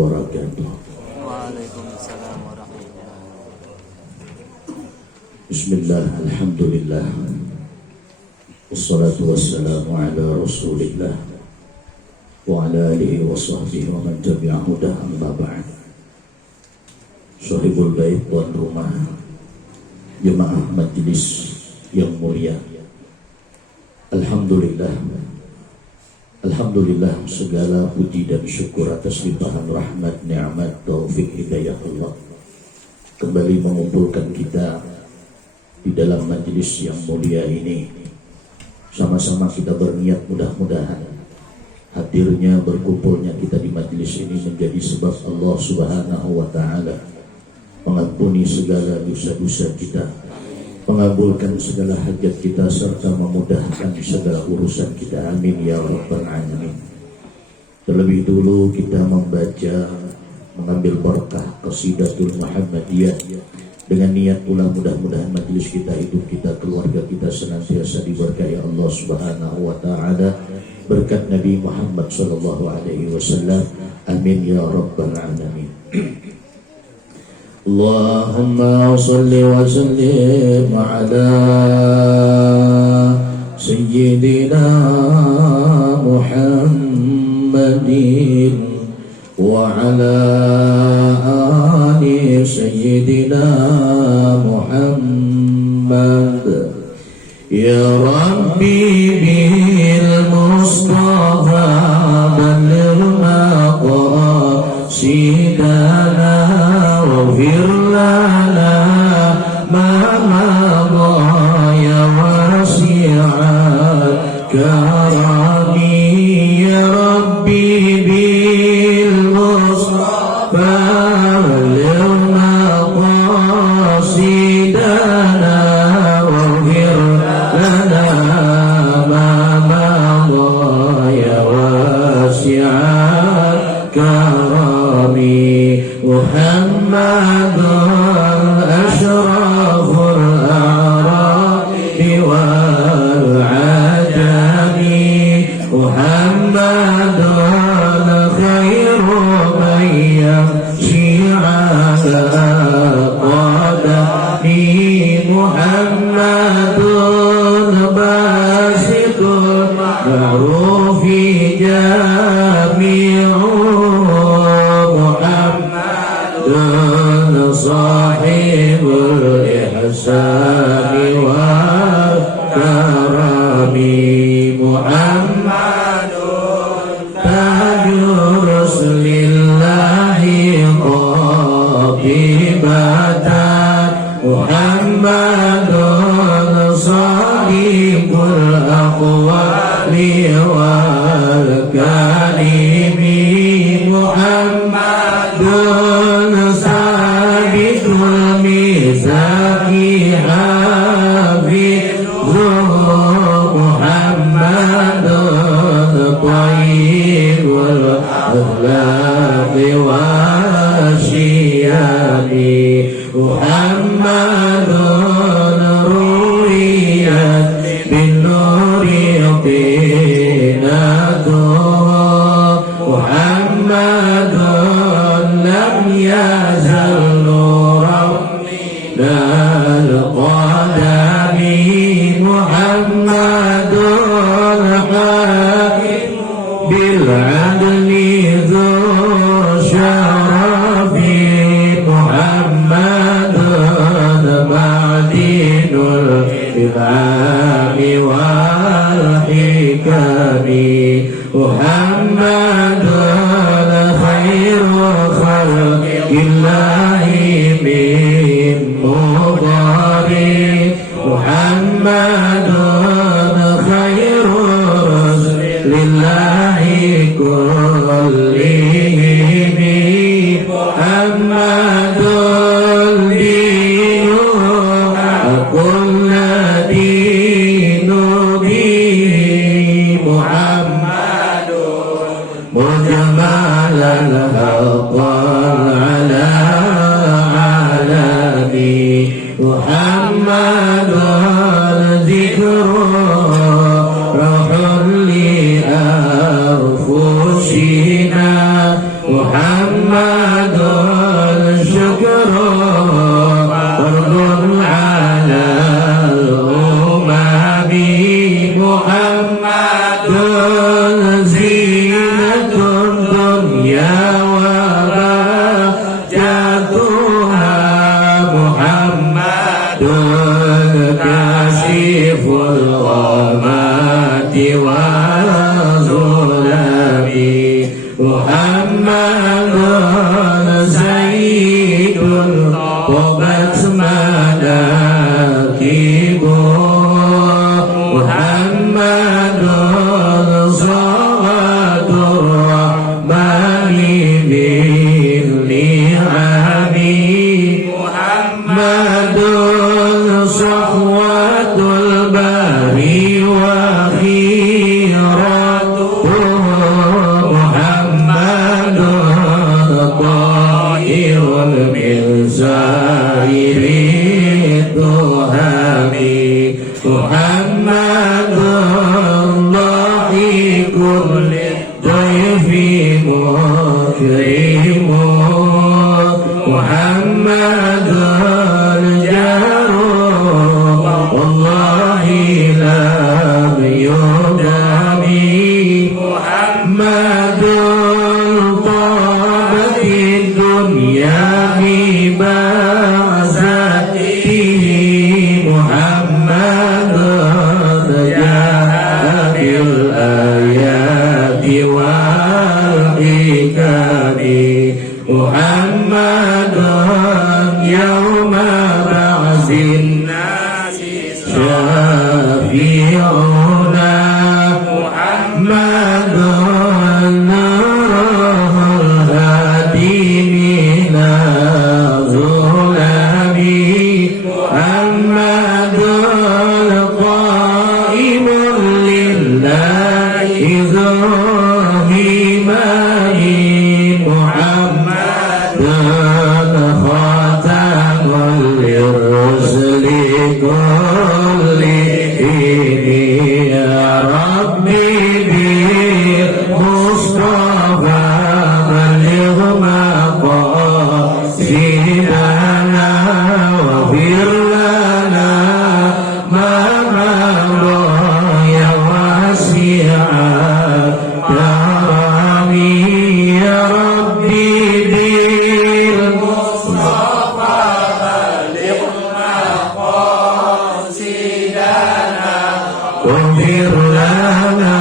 wabarakatuh. Waalaikumsalam warahmatullahi wabarakatuh. Bismillah, alhamdulillah, wassalatu wassalamu ala rasulillah wa ala alihi wa sahbihi wa man tabi'ahu dah, amma ba'd. Sahibul bait, tuan rumah, jemaah majelis yang mulia, alhamdulillah, alhamdulillah, segala puji dan syukur atas limpahan rahmat, nikmat, taufik, hidayah Allah kembali mengumpulkan kita di dalam majelis yang mulia ini. Sama-sama kita berniat, mudah-mudahan hadirnya, berkumpulnya kita di majelis ini menjadi sebab Allah Subhanahu wa ta'ala mengampuni segala dosa-dosa kita, mengabulkan segala hajat kita, serta memudahkan segala urusan kita. Amin ya rabbal alamin. Terlebih dulu kita membaca, mengambil berkah Qasidatul Muhammadiyah dengan niat pula mudah-mudahan majelis kita, hidup kita, keluarga kita senantiasa diberkahi Allah Subhanahu wa ta'ala berkat Nabi Muhammad sallallahu alaihi wasallam. Amin ya rabbal alamin. Allahumma salli wa sallim ala sayyidina Muhammadin wa ala ali sayyidina Muhammad. Ya Rabbi bil Mustafa balligh maqasidana waghfir lana ma madha ya wasi'al karami. Ya Rabbi bil Mustafa balligh maqasidana waghfir lana ma madha ya wasi'al karami. Muhammadun ashraful a'rabi wal ajami. Muhammadun khairu man yamshi ala qadami. Muhammadun basitul ma'rufi jami'u. Sahibul ihsani wal karami. Muhammadun tajur ruslillahi qatibatan. Muhammadun sahibul aqwali wal kalimi. Muhammadun sabitul mizaki hafidhuh. Muhammadun tayyibul akhlaqi wasyiyami. Muhammadun ruwiyat bin nuri tinatuh. Muhammadun lam yazal nuran minal qadami. Muhammadun hakim bil adli dhu syarafi. Muhammadun ma'dinul ilmi wal hikami. Muhammadun khairu khalqillahi min mudari. Muhammadun khairu lillahi kullihim. Muhammadun dinu kulla dinu bihi. Muhammadun mujmalan haqqan ala alami. Muhammadun zikru rahul li anfusi. Muhammadun Sayyidul Qobat Manakibu Muhammadun Sawadur Rahmani Bil Ni'ami Muhammadun Sahwatul Bari wa Khiratuh Muhammadun Tahirul Milzairi Tuhami Muhammadun Lahikul Dayfi Mukrimu Muhammadun Jarum Wallahi lam yudami Muhammadun Tabatid dunya bibazatihi Muhammadun Jabil ayati wal hikami Muhammadun yawma ba'zin nasi syafi'una Muhammadun nurul hadi minaz zulami Muhammadun qaimun lillahi zuhimani Muhammadun khatamun lirrusuli kullihim ya Rabbi bil Mustafa baligh maqasidana waghfir lana ma madha ya wasi'a karami ya Rabbi bil Mustafa baligh maqasidana waghfir lana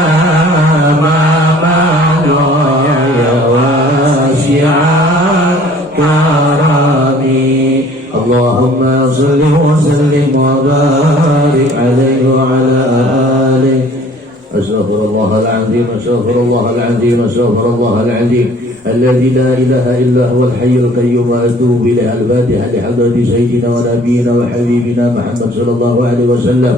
ma madha ya wasi'a karami Allahumma salli wa sallim wa barik alaihi wa ala alihi أستغفر الله العظيم أستغفر الله العظيم أستغفر الله العظيم الذي لا إله إلا هو الحي القيوم وأتوب إليه الفاتحة لحضرة سيدنا ونبينا وحبيبنا محمد صلى الله عليه وسلم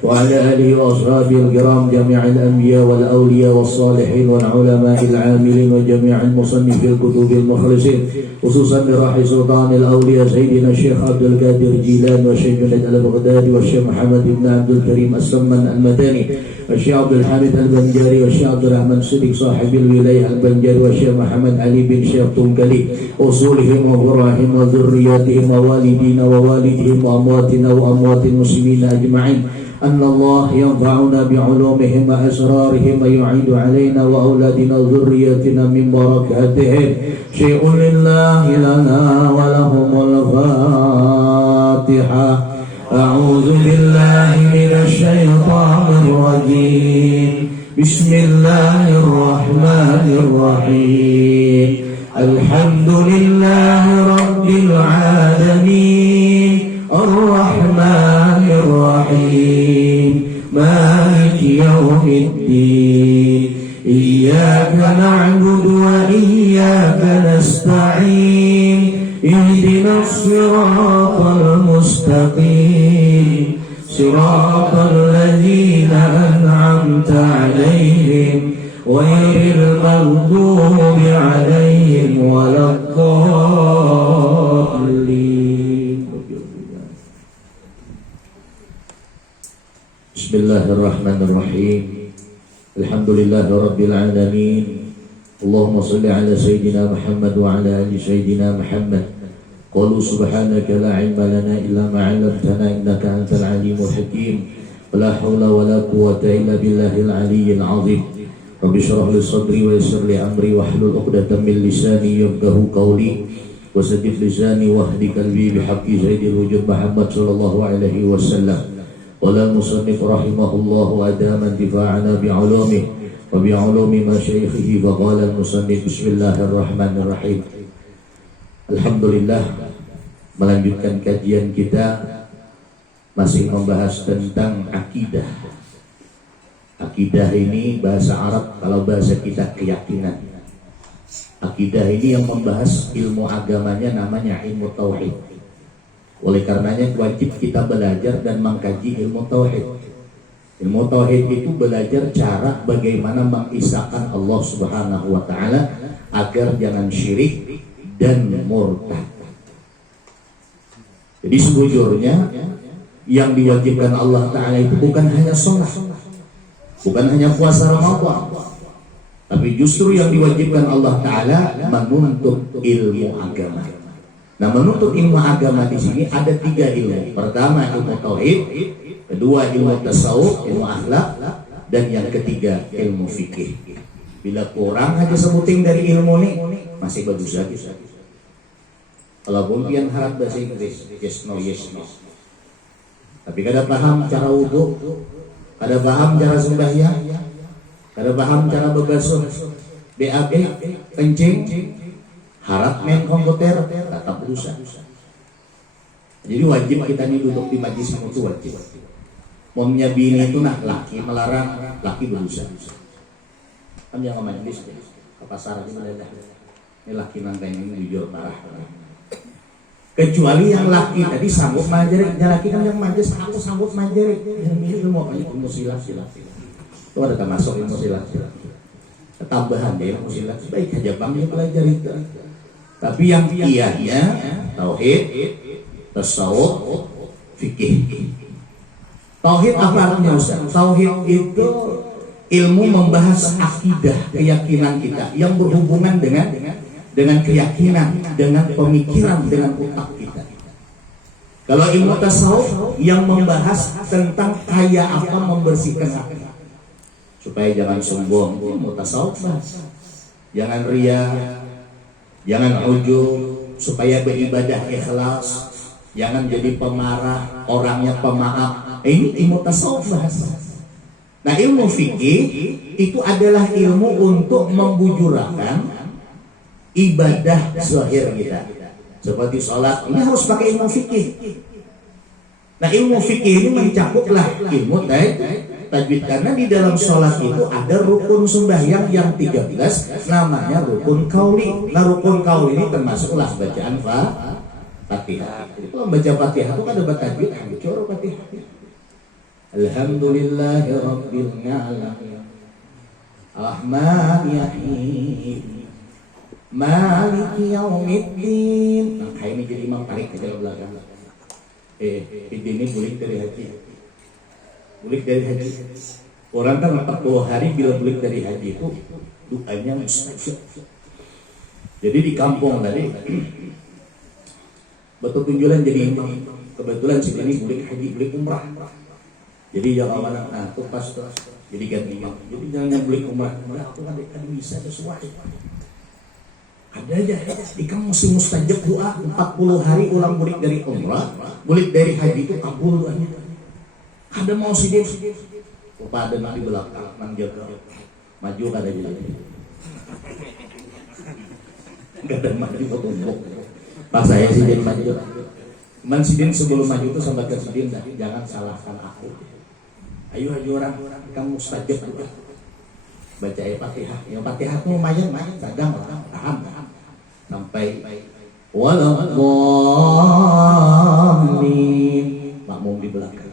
وعلى آله وأصحابه الكرام جميع الأنبياء والأولياء والصالحين والعلماء العاملين وجميع المصنفين الكتب المخلصين خصوصا لراحي سلطان الأولياء سيدنا الشيخ عبد القادر الجيلاني والشيخ جنيد البغدادي والشيخ محمد بن عبد الكريم السمن المدني والشيخ عبد الحميد البنجاري والشيخ عبد الرحمن الصديق صاحب الولاية البنجاري والشيخ محمد علي بن شيخ تنكلي أصولهم وفراهم وذرياتهم ووالدين ووالدهم وأمواتنا وأموات المسلمين أجمعين أن الله ينفعنا بعلومهم وأسرارهم ويعيد علينا وأولادنا وذرياتنا من بركاتهم شيء لله لنا ولهم الفاتحة أعوذ بالله من الشيطان الرجيم بسم الله الرحمن الرحيم الحمد لله رب العالمين الرحمن الرحيم مالك يوم الدين إياك نعبد وإياك نستعين اهدنا الصراط المستقيم صراط الذين أنعمت عليهم غير المغضوب عليهم ولا الضالين. بسم الله الرحمن الرحيم الحمد لله رب العالمين اللهم صل على سيدنا محمد وعلى آل سيدنا محمد قالوا سبحانك لا علم لنا إلا ما علمتنا إنك أنت العليم الحكيم ولا حول ولا قوة إلا بالله العلي العظيم رب اشرح لي صدري ويسر لي أمري واحلل عقدة من لساني يفقهوا قولي وسدد لساني واهد قلبي بحق سيد الوجود محمد صلى الله عليه وسلم. قال المصنف رحمه الله أدام انتفاعنا بعلومه وبعلوم مشايخه فقال المصنف بسم الله الرحمن الرحيم. Alhamdulillah, melanjutkan kajian kita masih membahas tentang akidah. Akidah ini bahasa Arab, kalau bahasa kita keyakinan. Akidah ini yang membahas ilmu agamanya namanya ilmu tauhid. Oleh karenanya wajib kita belajar dan mengkaji ilmu tauhid. Ilmu tauhid itu belajar cara bagaimana mengisahkan Allah Subhanahu wa taala agar jangan syirik dan murtad. Jadi sejujurnya yang diwajibkan Allah Ta'ala itu bukan hanya sholat, bukan hanya puasa Ramadan, tapi justru yang diwajibkan Allah Ta'ala menuntut ilmu agama. Nah, menuntut ilmu agama di sini ada 3 ilmu. Pertama ilmu tauhid, kedua ilmu tasawuf, ilmu akhlak, dan yang ketiga ilmu fikih. Bila kurang aja sebuting dari ilmu ini masih bagus lagi. Walaupun pian harap bahasa Inggris, yes no. Tapi kada paham cara wudu, kada paham cara sembahyang, kada paham cara berbasuh, BAB, kencing, harap main komputer, tetap berusaha. Jadi wajib kita nih duduk di majlis itu wajib. Momnya bini itu laki melarang, laki berusaha. Kan jangan majlis ke pasar aja mendadak. Ini laki nanteng ini jujur parah. Kecuali yang laki tadi sambut majerik, yang laki kan yang majlis aku sambut majerik. Yang ini mau ilmu silat. Itu ada termasuk ilmu silat. Tambahan deh ilmu silat. Baik aja bang dia belajar itu. Tapi yang iyanya tauhid, tasawuf, fikih. Tauhid apa artinya Ustaz? Tauhid itu ilmu membahas akidah, keyakinan kita yang berhubungan dengan keyakinan, dengan pemikiran, dengan otak kita. Kalau ilmu tasawuf yang membahas tentang kayak apa membersihkan hati supaya jangan sombong, ilmu tasawuf bahas. Jangan riya, jangan ujub, supaya beribadah ikhlas, jangan jadi pemarah, orangnya pemaaf. Ini ilmu tasawuf bahas. Nah, ilmu fikih itu adalah ilmu untuk membujurakan ibadah zahir kita. Seperti sholat, ini harus pakai ilmu fikih. Nah, ilmu fikih ini mencakuplah ilmu tajwid, karena di dalam sholat itu ada rukun sembahyang yang 13 namanya rukun kauli. Nah, rukun kauli ini termasuklah bacaan Fatihah. Itu membaca Fatihah itu ada tajwid, coro Fatihah. Alhamdulillahirabbil alamin. Arrahmanirrahim. Maliki yaumiddin. Nah, kayak ini jadi imam tarik ke belakang. Ini bulik dari haji. Bulik dari haji. Orang kan 40 hari bila bulik dari haji itu doanya mustajab. Jadi di kampung tadi betul tunjulan jadi imam. Kebetulan si ini bulik haji, bulik umrah. Jadi jangan mana, nah tuh pas jadi ganti imam. Jadi jangan bulik umrah. Aku kan bisa sesuai. Ada aja di kamu mesti mustajab doa 40 hari ulang bulik dari umrah, bulik dari haji itu kabul doanya. Ada mau sidin pada nabi belakang nang jaga maju kada jadi. Enggak ada maju tumbuk. Pas saya sidin maju. Man sidin sebelum maju itu sampai ke sidin jangan salahkan aku. Ayo orang kamu mustajab doa. Baca Fatihah. Yang Fatihah itu lumayan kadang tahan sampai waladhdallin, makmum di belakang.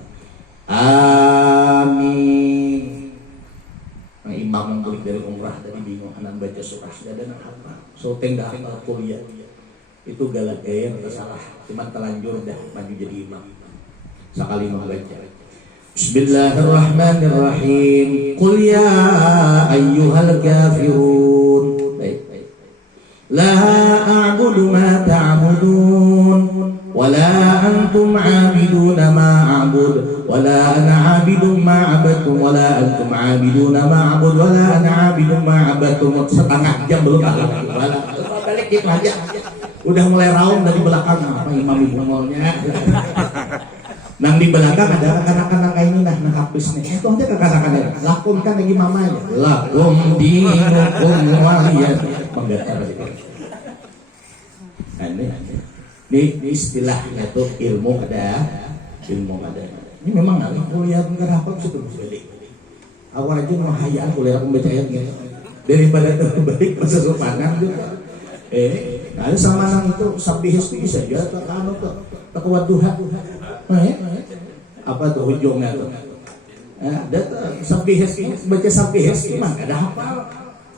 Amin. Nah, imam yang balik dari umrah tadi bingung anak baca surah dan apa. So tengah kuliah. Itu galak gaya atau salah. Cuma telanjur dah maju jadi imam. Sekali membaca. Bismillahirrahmanirrahim. Qul ya ayyuhal kafirun. Baik. La a'budu ma ta'budun wa la antum 'abiduna ma a'bud wa la ana 'abidun ma 'abadtum wa la antum 'abiduna ma 'abud wa la ana 'abidun ma 'abadtum. Setengah jam belum balik gitu aja. Udah mulai raung dari belakang apa imam ibu molnya. Nang di belakang ada kanak-kanak kayak ini nah habis nih. Itu aja katakan lakunkan lagi mamanya. Lakum dinukum waliyad. Menggatar aja. Ini istilahnya tuh ilmu ada. Ini memang nggak kuliah kenapa sudah balik. Awal aja mau hayaan kuliah membaca ayat gitu. Daripada terbalik masa sopanan juga. Nah sama nang itu sabihis itu bisa juga anu tuh tekuat duha. Apa tuh ujungnya tuh? Ada sabihis baca sabihis mah ada hafal.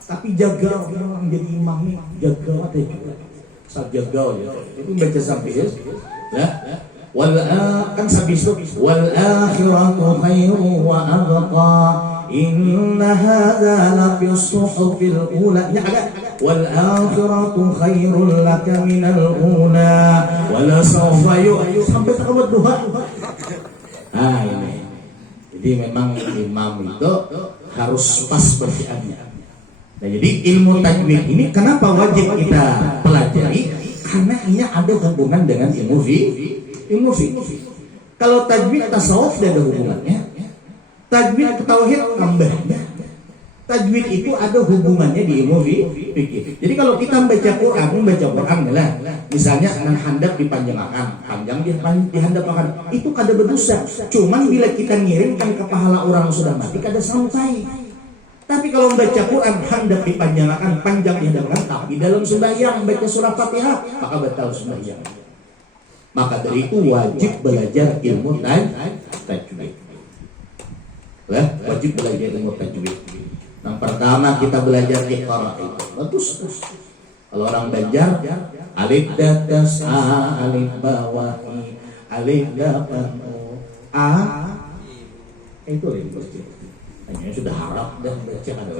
Tapi jaga orang jadi imam nih jaga ada juga. Jaga ya. Itu baca sabihis. Lah kan sabihis itu wal akhiratu khairu wa abqa. Inna hadza la fi suhufil ula. Ya ada wal akhiratu khairul laka minal ula wala sawfa sampai tamat duha. Ini. Jadi memang imam itu harus pas bacaannya. Nah, jadi ilmu tajwid ini kenapa wajib kita pelajari? Karena ini ada hubungan dengan ilmu fiqh. Kalau tajwid tasawuf tidak ada hubungannya. Tajwid tauhid tambahnya. Tajwid itu ada hubungannya di ilmu fikih. Jadi kalau kita membaca Quran lah. Misalnya dengan handap dipanjangkan, panjang dihandapkan, itu kada berdosa. Cuman bila kita ngirimkan ke pahala orang yang sudah mati kada sampai. Tapi kalau membaca Quran handap dipanjangkan, panjang dihandapkan, tapi dalam sembahyang baca surah Fatihah, maka batal sembahyang. Maka dari itu wajib belajar ilmu tajwid. Wajib belajar ilmu tajwid. Yang pertama kita belajar iqra itu. Bagus. Kalau orang belajar alif datas alif bawahi alif dapan a itu hanya sudah harap dan baca ada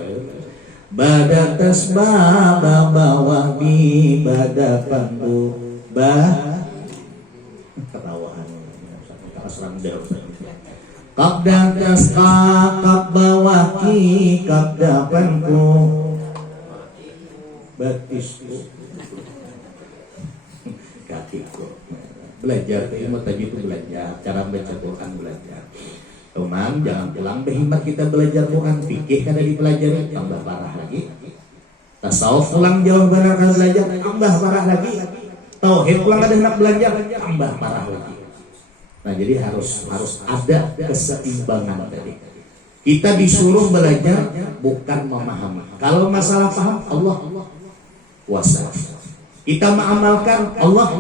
badatas baba bawahi badapan ba ketawahan kita serang daun. Kabda daska kabawaki kabda panku batisku kakiku. Belajar ilmu tajwid itu belajar, cara baca Quran belajar. Teman jangan pulang berhimmat kita belajar Quran, fikih kada dipelajari tambah parah lagi. Tasawuf pulang jauh benar kada belajar tambah parah lagi. Tauhid pulang kada hendak belajar tambah parah lagi. Nah jadi harus ada keseimbangan tadi. Kita disuruh belajar bukan memahami. Kalau masalah paham Allah kuasa. Kita mengamalkan Allah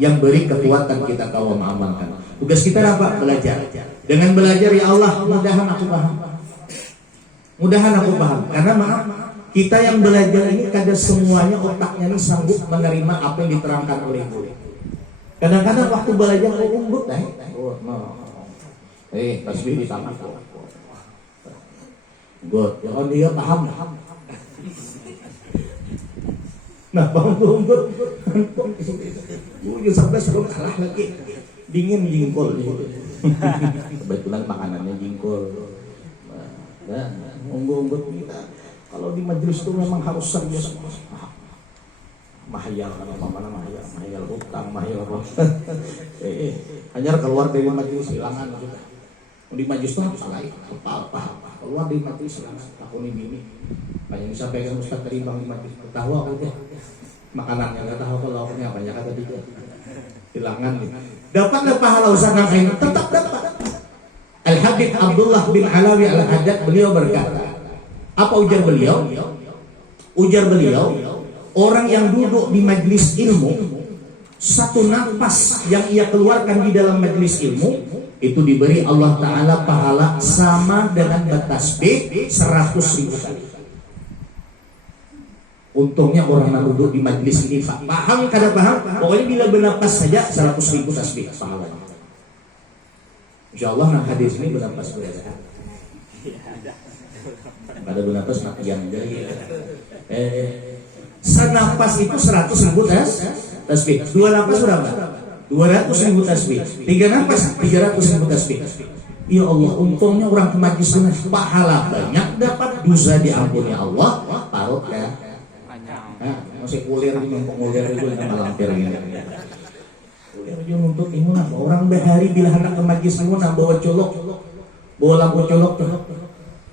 yang beri kekuatan kita kalau mengamalkan. Tugas kita apa? Belajar. Dengan belajar ya Allah mudahan aku paham. Karena maaf kita yang belajar ini kada semuanya otaknya ini sanggup menerima apa yang diterangkan oleh guru. Kadang-kadang waktu belajar umbut tasbih di tangan. God, kalau dia paham. Nah, umbut. Sampai sebelum kalah lagi. Dingin jingkol. Kebetulan makanannya jingkol. Nah, umbut kita. Kalau di majelis itu memang harus serius. Mahayal hutang, mahayal hanya keluar dari majelis hilangan juga. Di majelis itu salah apa keluar dari majelis hilangan aku ini banyak disampaikan Ustaz tadi bang di majelis tahu aku deh makanannya nggak tahu kalau lauknya banyak kata tiga hilangan nih dapat pahala usaha kain tetap dapat. Al Habib Abdullah bin Alawi Al Haddad beliau berkata apa ujar beliau orang yang duduk di majelis ilmu, satu nafas yang ia keluarkan di dalam majelis ilmu itu diberi Allah Ta'ala pahala sama dengan bertasbih 100.000 kali. Untungnya orang yang duduk di majelis ini paham kada paham, pokoknya bila bernapas saja 100.000 tasbih pahalanya. Insyaallah nah hadis ini bernapas berbeda. Pada bernapas makian jadi senapas itu 100.000 tasbih. Dua napas berapa? 200.000 tasbih. Tiga napas 300.000 tasbih. Ya Allah, untungnya orang ke majlis ini pahala banyak, dapat dosa diampuni Allah, parut ya. Masih kulir ini pengulir itu nama lampir ini. Kulir itu untuk imun apa? Orang behari bila hendak ke majlis imun bawa colok. bawa lampu colok tuh.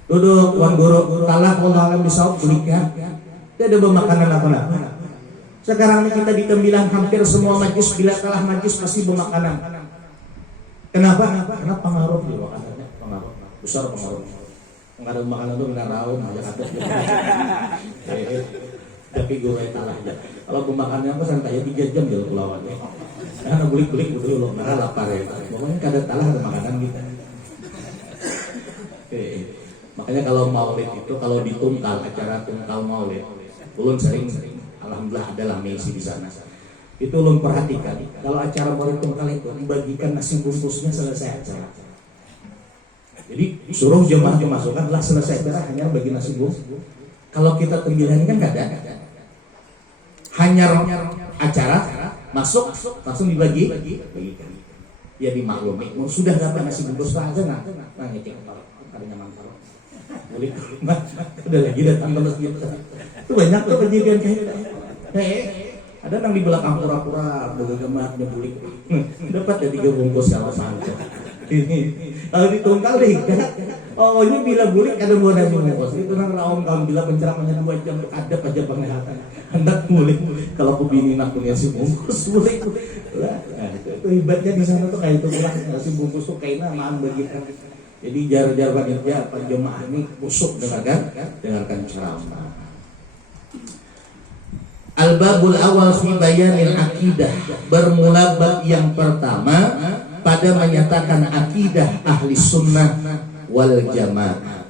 Duduk tuan guru, talak Allah alam bisawab kulikan. Tidak ada bermakanan apa-apa. Sekarang ini kita di Tembilan hampir semua majlis, bila kalah majlis pasti bermakanan. Kenapa? Karena pengaruh di makanannya, pengaruh besar pengaruh. Pengaruh makanan itu benar raun aja kata. Tapi gue kalah aja. Kalau pemakannya apa santai 3 jam jalan lawan. Karena bulik-bulik dulu loh, karena lapar ya. Pokoknya kadang kalah ada makanan kita. Makanya kalau maulid itu kalau ditungkal acara tungkal maulid, ulun sering alhamdulillah adalah mengisi di sana. Itu ulun perhatikan. Kalau acara maulid tungkal itu membagikan nasi bungkusnya selesai acara. Jadi suruh jemaah masukkan lah selesai acara hanya bagi nasi bungkus. Kalau kita Tembilan kan nggak ada. Hanya acara masuk langsung dibagi. Ya dimaklumi. Sudah dapat nasi bungkus lah aja nah ngecek kepala. Ada nyaman kalau. Boleh. Udah lagi datang ke masjid. Itu banyak tuh kejadian kayak gitu. Ada yang di belakang pura-pura bergema nyebulik. Dapat ya 3 bungkus kalau santai. Ini kalau ditungkal deh kan. Oh ini bila bulik ada 2 nasi bungkus. Itu nang raung kaum bila penceramahnya 2 jam adab aja penglihatan. Hendak bulik kalau pebini nak punya nasi bungkus bulik. Lah itu hebatnya di sana tuh kayak itu pulang nasi bungkus tuh kayaknya maan bagikan. Jadi jar-jar panitia jemaah ini usuk dengarkan ceramah. Al-babul awal fi bayanil akidah, bermula bab yang pertama pada menyatakan akidah ahli sunnah wal jamaah.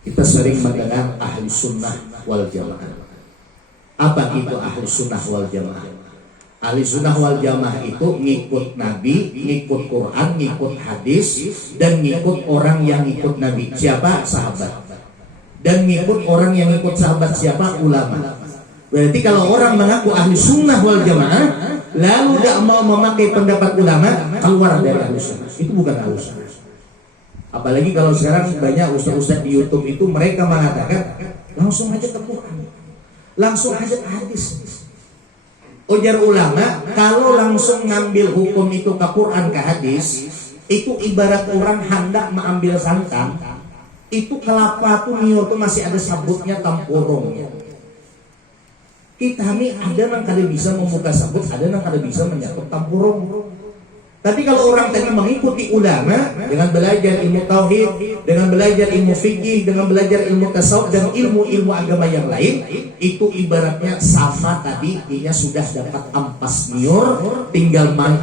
Kita sering mendengar ahli sunnah wal jamaah. Apa itu ahli sunnah wal jamaah? Ahli sunnah wal jamaah itu ngikut Nabi, ngikut Quran, ngikut hadis, dan ngikut orang yang ngikut Nabi. Siapa? Sahabat. Dan ngikut orang yang ngikut sahabat siapa? Ulama. Berarti kalau orang mengaku ahli sunnah wal jamaah, lalu tidak mau memakai pendapat ulama, keluar dari ahli sunnah. Itu bukan ahli sunnah. Apalagi kalau sekarang banyak ustaz-ustaz di YouTube itu mereka mengatakan langsung aja ke Quran, langsung aja ke hadis. Ujar ulama, kalau langsung ngambil hukum itu ke Quran ke hadis, itu ibarat orang hendak mengambil santan, itu kelapa tuh nior tuh masih ada sabutnya tampurungnya. Kita ini ada yang kada bisa membuka sabut, ada yang kada bisa menyangkut tampurung. Tapi kalau orang tadi mengikuti ulama dengan belajar ilmu tauhid, dengan belajar ilmu fikih, dengan belajar ilmu tasawuf dan ilmu-ilmu agama yang lain, itu ibaratnya sama tadi, dia sudah dapat ampas niur, tinggal marut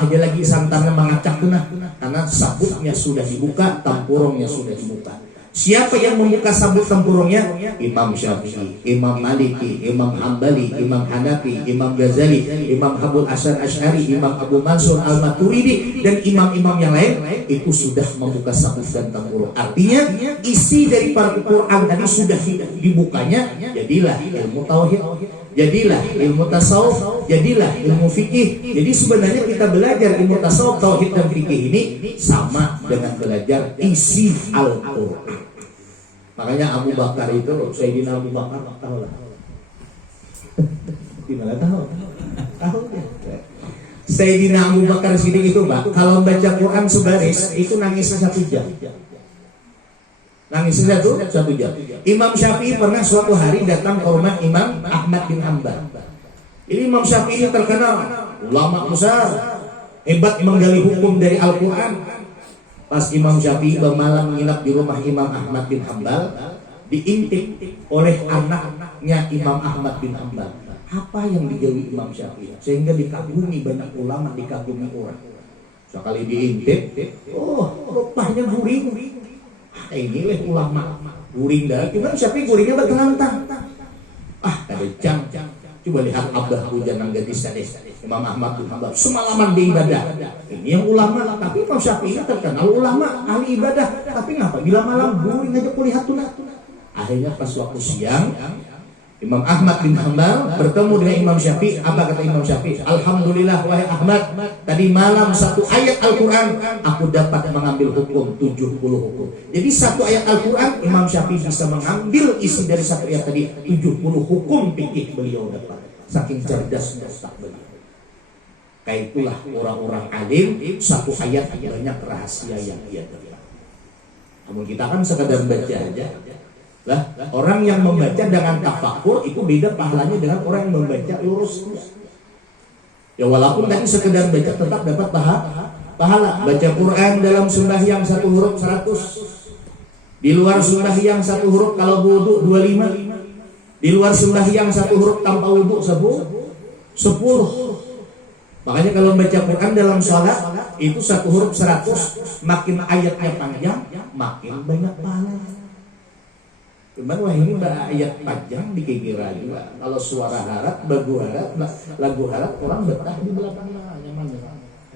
aja lagi santannya mengacak tunah, karena sabutnya sudah dibuka, tampurungnya sudah dibuka. Siapa yang membuka sabut tempurungnya? Imam Syafi'i, Imam Maliki, Imam Hambali, Imam Hanafi, Imam Ghazali, Imam Abul Hasan Asy'ari, Imam Abu Mansur Al-Maturidi, dan imam-imam yang lain itu sudah membuka sabut dan tempurung. Artinya isi dari Al-Quran tadi sudah dibukanya, jadilah ilmu tauhid, jadilah ilmu tasawuf, jadilah ilmu fikih. Jadi sebenarnya kita belajar ilmu tasawuf, tauhid dan fikih ini sama dengan belajar isi Al-Quran. Makanya Abu Bakar itu, Sayyidina Abu Bakar, tahu lah. Gimana tahu? Tahu ya. Sayyidina Abu Bakar Siddiq itu, Mbak, kalau baca Quran sebaris itu nangisnya 1 jam. Nangisnya tuh 1 jam. Imam Syafi'i pernah suatu hari datang ke rumah Imam Ahmad bin Hanbal. Ini Imam Syafi'i terkenal ulama besar, hebat menggali hukum dari Al-Quran. Pas Imam Syafi'i bermalam menginap di rumah Imam Ahmad bin Hanbal, diintip oleh anaknya Imam Ahmad bin Hanbal. Apa yang digawi Imam Syafi'i sehingga dikagumi banyak ulama, dikagumi orang. Sekali diintip, oh rupanya guring. Ini leh ulama guring dah. Imam Syafi'i guringnya bertelantang. Ada jam. Coba lihat Abah Hujan yang gadis tadi. Imam Ahmad bin Hanbal semalaman di ibadah. Ini yang ulama, tapi Imam Syafi'i terkenal ulama, ahli ibadah. Tapi ngapa bila malam guring aja kulihat tunah. Akhirnya pas waktu siang, Imam Ahmad bin Hanbal bertemu dengan Imam Syafi'i. Apa kata Imam Syafi'i? Alhamdulillah wahai Ahmad, tadi malam 1 ayat Al-Quran aku dapat mengambil hukum 70 hukum. Jadi 1 ayat Al-Quran Imam Syafi'i bisa mengambil isi dari 1 ayat tadi 70 hukum fikih beliau dapat. Saking cerdasnya otak beliau. Itulah orang-orang alim, satu ayat banyak rahasia yang dia dapat. Namun kita kan sekadar baca aja. Lah, orang yang membaca dengan tafakur itu beda pahalanya dengan orang yang membaca lurus. Ya walaupun tadi sekedar baca tetap dapat pahala. Baca Quran dalam sembahyang 1 huruf 100. Di luar sembahyang 1 huruf kalau wudu 25. Di luar sembahyang 1 huruf tanpa wudu 10. Makanya kalau baca Quran dalam sholat itu 1 huruf 100, makin ayatnya panjang, makin banyak pahala. Cuman wah ini ayat panjang dikira juga. Kalau suara harap, lagu harap orang betah di belakangnya nyaman.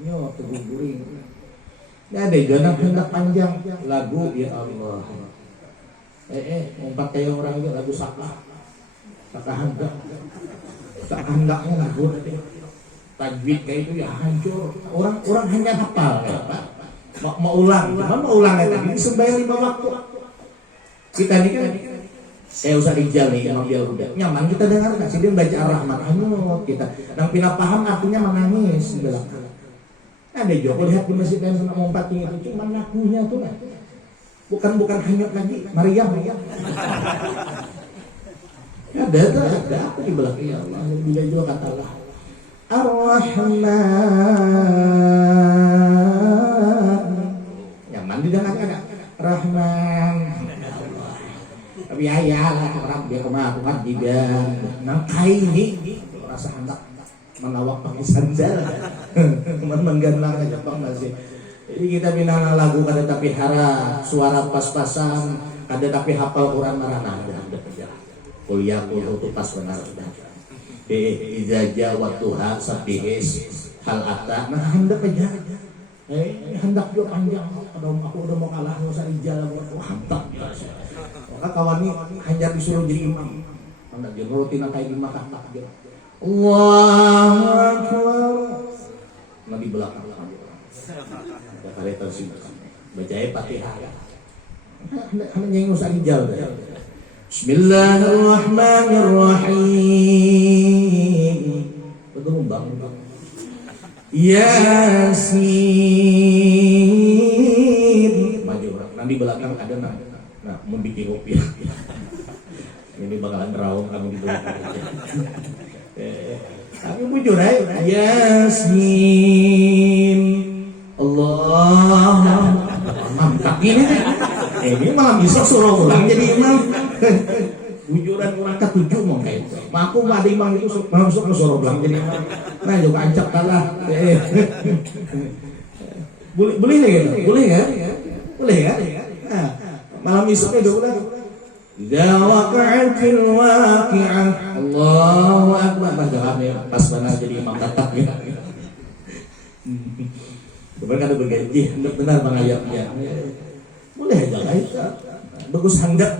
Ini waktu guguring. Ini ada juga hendak panjang lagu ya Allah. Umpat kayak orang itu lagu saka handaknya lagu. Tajwid kayak itu ya hancur. Orang hanya hafal ya, Pak. Mau ulang, cuman mau ulang tadi sembahyang 5 waktu. Kita ini kan usah Rijal nih Imam dia udah nyaman kita dengar kan dia baca Ar-Rahman kita nang pina paham artinya menangis di belakang. Ada juga lihat di masjid yang sama Mompating itu cuma ngakunya tuh kan. Bukan hanyut lagi Maryam. Ada apa di belakang ya Allah. Bila juga kata Allah Ar-Rahman. Nyaman didengarkan ada Rahman. Tapi ayah lah orang dia kemana juga nangkai ini rasa hendak menawak pakai sandal. Teman-teman ganlang aja Bang masih. Jadi kita bina lagu kada tapi hara suara pas-pasan kada tapi hafal Quran marana ada aja. Kuliah itu pas benar sudah. Izaja waktuha sabihis hal ata nah hendak aja hendak juga panjang aku udah mau kalah nggak usah Rijal hantam maka kawan ini hanya disuruh jadi imam hendak dia nurutin kayak di makan takbir Allahu Akbar nah di belakang ada kareta simpan baca Fatihah hendak nyanyi usah Rijal Bismillahirrahmanirrahim. Betul bang. Yasin. Maju orang. Nanti belakang ada nah mau bikin kopi. Ini bakalan raung kamu di belakang. Tapi bujur aja. Yasin. Allah. Mantap ini. Ini malah bisa suruh ulang jadi imam. Bujuran orang ke-7 mau kayak itu. Aku ada imam itu masuk ke suruh ulang jadi imam. Nah juga ancap kalah. Boleh ya? Boleh ya? Boleh ya? Nah, malam esoknya udah boleh. Idza waqa'atil waqi'ah. Allahu akbar. Pas benar jadi imam tetap ya. Benar ada bergaji, benar Bang ayatnya. Boleh aja lah itu. Bagus hendak.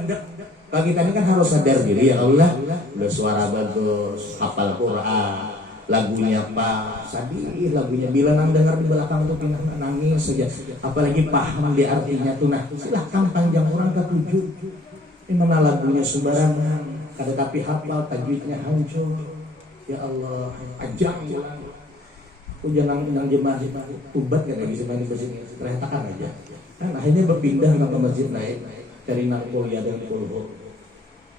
Kalau kita ini kan harus sadar diri ya Allah. Udah suara bagus, hafal Quran, lagunya pas, sedih lagunya. Bila nang dengar di belakang tuh pindah nangis saja. Apalagi paham di artinya tuh. Nah, silahkan panjang orang ke-7. Ini mana lagunya sembarangan, kada tapi hafal tajwidnya hancur. Ya Allah, ajak pulang. Jangan jemaah ubat kan lagi sebenarnya di sini terhentakan aja. Kan akhirnya berpindah ke masjid lain dari nang kuliah dan kulhu.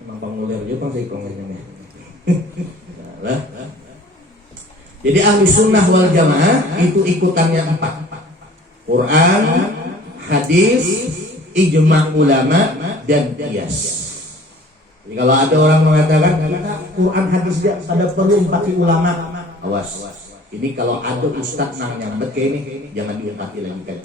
Memang pengulir juga sih kongresnya. Lah. Jadi ahli sunnah wal jamaah itu ikutannya 4. Quran, hadis, ijma ulama dan qiyas. Jadi kalau ada orang mengatakan Quran hadis dia ada perlu 4 ulama, awas. Ini kalau ada ustaz nang nyambet kayak ini jangan diumpati lagi kan.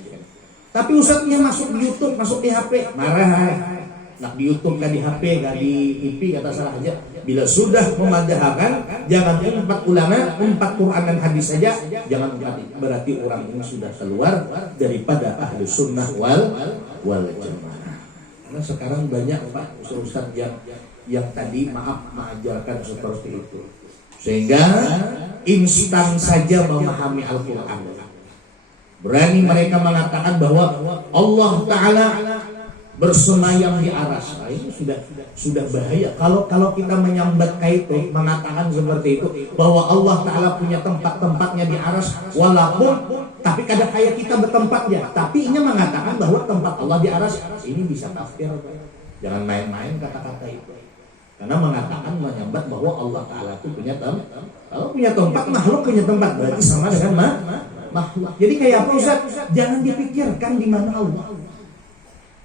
Tapi ustaznya masuk di YouTube, masuk di HP, marah. Nak di YouTube kan di HP, kan di IP kata salah aja. Bila sudah memadahkan, jangan 4 ulama, 4 Quran dan hadis saja, jangan umpati. Berarti orang ini sudah keluar daripada ahlu sunnah wal jamaah. Karena sekarang banyak Pak ustaz yang tadi mengajarkan seperti itu. Sehingga instan saja memahami Al-Quran. Berani mereka mengatakan bahwa Allah Ta'ala bersemayam di aras. Nah, itu sudah bahaya. Kalau kita menyambat kaitu mengatakan seperti itu bahwa Allah Ta'ala punya tempat-tempatnya di aras, walaupun tapi kadang kayak kita bertempatnya, tapi ini mengatakan bahwa tempat Allah di aras, ini bisa kafir. Jangan main-main kata-kata itu. Karena mengatakan menyambat bahwa Allah Ta'ala itu punya tempat. Kalau punya tempat, makhluk punya tempat, berarti sama dengan makhluk. Jadi kayak apa Ustaz? Jangan dipikirkan di mana Allah.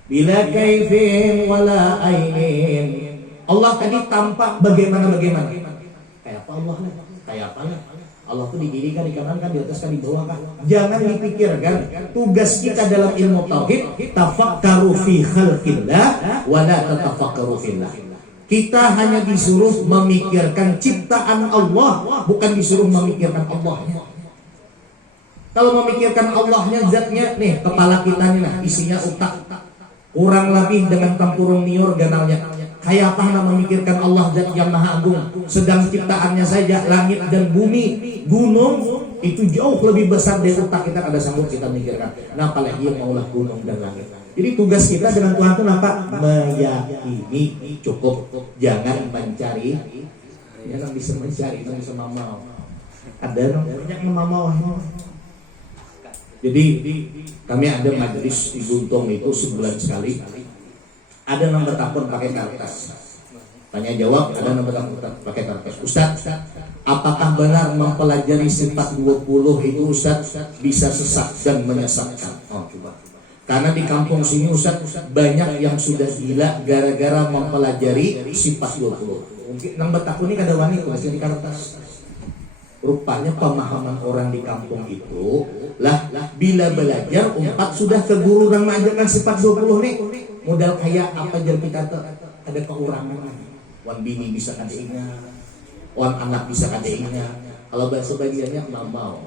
Bila kaifin wala ainin. Allah tadi tampak bagaimana. Kayak apa Allah lah? Kayak apa lah? Allah tuh di kiri kan, di kanan kan, di atas kan, di bawah kan. Jangan dipikirkan. Tugas kita dalam ilmu tauhid, tafakkaru fi khalqillah wa la tatafakkaru fillah. Kita hanya disuruh memikirkan ciptaan Allah, bukan disuruh memikirkan Allahnya. Kalau memikirkan Allahnya, zatnya nih, kepala kita nih nah, isinya otak. Kurang lebih dengan tempurung niur ganalnya. Kayak apa nama memikirkan Allah zat yang maha agung. Sedang ciptaannya saja langit dan bumi, gunung itu jauh lebih besar dari otak kita, ada sanggup kita mikirkan. Nah apalagi yang maulah gunung dan langit. Jadi tugas kita dengan Tuhan itu apa? Meyakini cukup. Jangan mencari. Jangan bisa mencari, jangan bisa mau. Ada banyak mau. Jadi kami ada majelis di Guntung itu sebulan sekali. Ada nomor telepon pakai kertas. Tanya jawab, ada nomor telepon pakai kertas. Ustaz, apakah benar mempelajari sifat 20 itu Ustaz bisa sesat dan menyesatkan? Oh, coba. Karena di kampung sini Ustaz banyak yang sudah gila gara-gara mempelajari sifat 20. Mungkin nomor telepon ini kada wani tulis di kertas. Rupanya pemahaman orang di kampung itu lah bila belajar umpat sudah ke guru dan mengajarkan sifat 20 nih modal kayak apa jadi kita ada kekurangan. Wan bini bisa kada ingat, wan anak bisa kada ingat. Kalau bahasa bagiannya mamau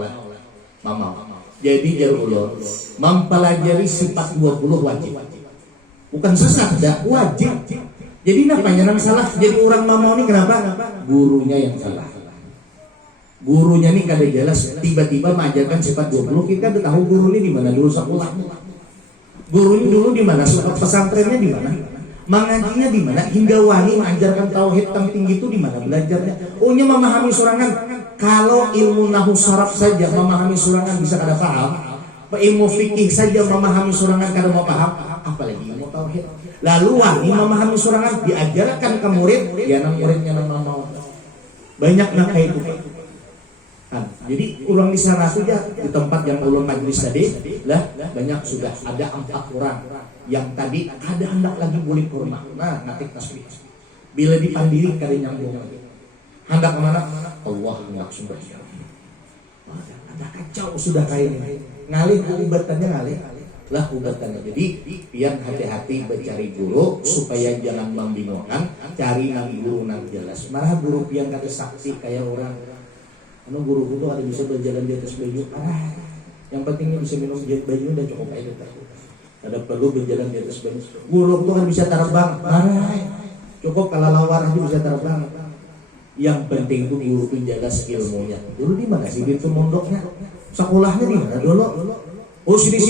lah. Jadi jarulur mempelajari sifat 20 wajib, bukan sesat, dah wajib. Jadi namanya yang salah jadi orang mamau ini kenapa? Gurunya yang salah. Gurunya ini kada jelas, tiba-tiba mengajarkan sifat 20. Kita udah tahu guru ini di mana dulu sekolahnya. Guru ini dulu di mana? Pesantrennya di mana? Mengajinya di mana? Hingga wani mengajarkan tauhid yang tinggi itu di mana belajarnya? Ohnya memahami surangan. Kalau ilmu nahwu saraf saja memahami surangan bisa kada paham. Ilmu fikih saja memahami surangan kada mau paham, apalagi ilmu tauhid. Lalu wani memahami surangan diajarkan ke murid, ya muridnya mau. Banyak nak kayak itu. Jadi orang di sana saja di tempat yang ulun majlis tadi lah banyak sudah ada 4 orang yang tadi kada hendak lagi boleh kurma. Nah, natik tasbih. Bila dipandiri kada nyambung. Hendak kemana? Allah hendak sembahyang. Ada kacau sudah kayak ini. Ngalih ubatannya ngalih. Lah ubatannya. Jadi pian hati-hati mencari guru supaya jangan membingungkan, cari nang guru nang jelas. Malah guru pian kata saksi kayak orang guru itu ada bisa berjalan di atas baju. Yang pentingnya bisa minum baju dan cukup air. Ada perlu berjalan di atas baju. Guru itu kan bisa terbang. Cukup kalau lawar aja bisa terbang. Yang penting itu guru itu jelas ilmunya. Dulu di mana sih itu mondoknya? Sekolahnya di mana dulu? Oh sini.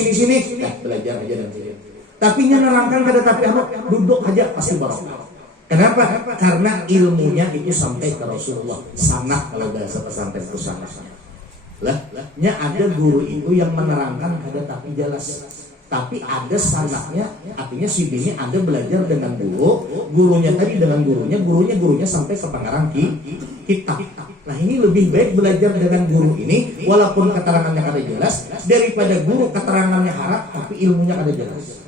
Belajar aja dan sini. Tapi nerangkan kada tapi duduk aja pasti barokah. Kenapa? Karena ilmunya itu sampai ke Rasulullah. Sanad kalau bahasa pesantren itu sanad. Nya ada guru itu yang menerangkan kada tapi jelas. Tapi ada sanadnya, artinya si bini ada belajar dengan gurunya tadi dengan gurunya sampai ke pengarang kitab. Nah ini lebih baik belajar dengan guru ini walaupun keterangannya kada jelas daripada guru keterangannya harap tapi ilmunya kada jelas.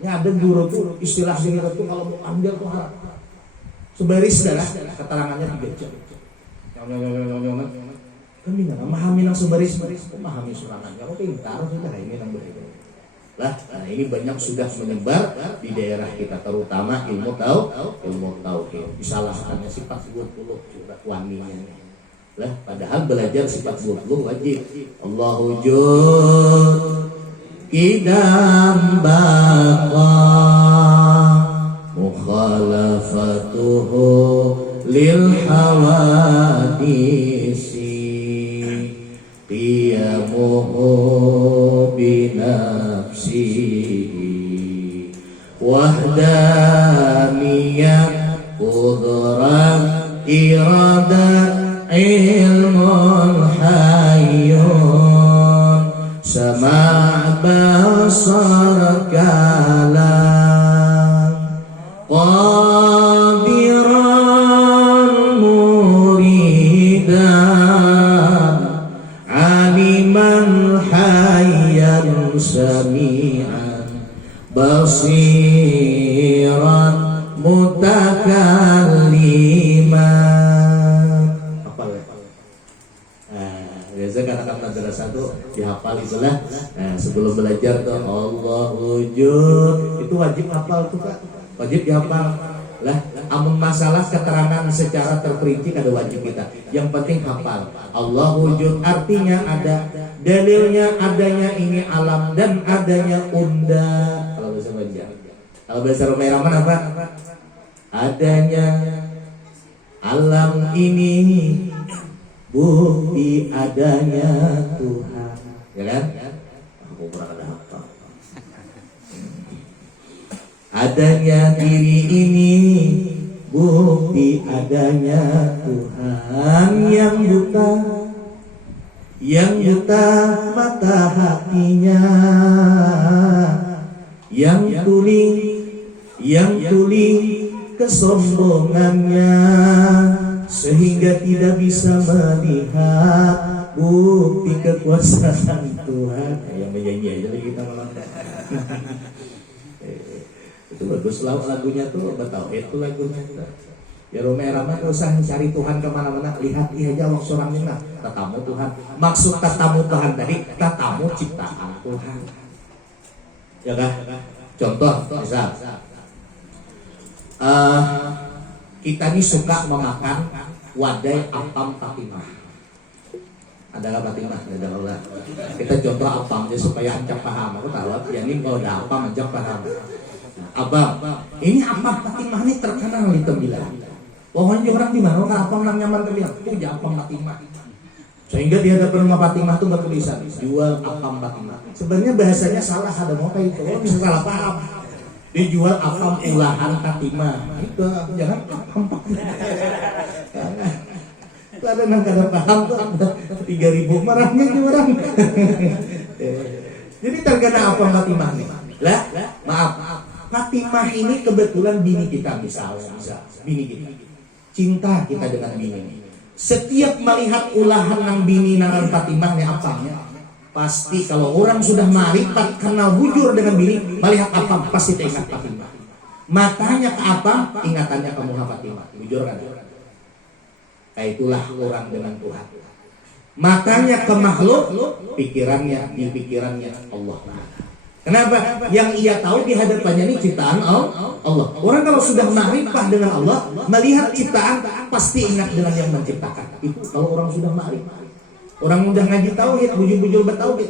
Ya ada guru tuh istilah guru tuh kalau mau ambil tuh harap sebaris adalah keterangannya 3 jam. Kan dia memahami nang sebaris memahami surangannya. Oke, pintar sudah ini nang begitu. Nah ini banyak sudah menyebar di daerah kita terutama ilmu tauhid. Disalahkannya sifat 20 sudah waninya. Lah padahal belajar sifat 20 wajib. Allahu jud Idam baqa mukhalafatuhu lil hawadisi qiyamuhu binafsi Khadiran muridan aliman hayyan sami'an basiran mutakalliman. Hafal ya? Biasa kata-kata madrasah tuh dihafal itulah. Sebelum belajar tuh Allah wujud itu wajib hafal tuh Pak. Wajib dihafal. Lah, amun masalah keterangan secara terperinci kada wajib kita. Yang penting hafal. Allah wujud artinya ada, dalilnya adanya ini alam dan adanya unda. Kalau bahasa Banjar. Kalau bahasa Romeraman apa? Adanya alam ini bukti adanya Tuhan, ya kan? Aku kurang ada apa. Adanya diri ini bukti adanya Tuhan yang buta mata hatinya, yang tuli kesombongannya, sehingga tidak bisa melihat bukti kekuasaan Tuhan. Yang menyanyi aja lagi kita malam. Itu bagus lagunya tuh, Betawi itu lagunya. Ya Romeraman tuh usah cari Tuhan kemana-mana, lihat aja waktu orangnya lah. Tatamu Tuhan. Maksud tatamu Tuhan tadi, tatamu ciptaan Tuhan. Ya kan? Contoh, misal. Kita ini suka memakan wadai apam Fatimah. Adalah Fatimah, adalah. Kita contoh apam aja supaya ancam paham. Aku tahu, ya ini kalau ada apam ancam paham. Abang, ini apam Fatimah ini terkenal di Tembilang. Pokoknya orang di mana orang apam nang nyaman Tembilang, punya apam Fatimah. Sehingga di hadapan rumah Fatimah itu bertulisan jual apam Fatimah. Sebenarnya bahasanya salah, ada mau kayak itu, bisa salah paham. Dijual apam ulahan Fatimah. Itu jangan apam Fatimah. Ada nang kada paham tuh 3.000 marahnya di orang. Jadi terkena apam Fatimah nih. Lah, maaf. Fatimah ini kebetulan bini kita misalnya, bini kita. Cinta kita dengan bini. Setiap melihat ulahan nang bini nang Fatimah nih apamnya, pasti kalau orang sudah marifat kenal bujur dengan bini, melihat apam pasti teringat Fatimah. Matanya ke apam, ingatannya ke muka Fatimah. Bujur kan? Kayak itulah orang dengan Tuhan. Matanya ke makhluk, pikirannya di pikirannya Allah. Kenapa? Yang ia tahu di hadapannya ini ciptaan Allah. Orang kalau sudah ma'rifah dengan Allah, melihat ciptaan pasti ingat dengan yang menciptakan. Itu kalau orang sudah ma'rifah. Orang mudah ngaji tauhid, bujur-bujur bertauhid.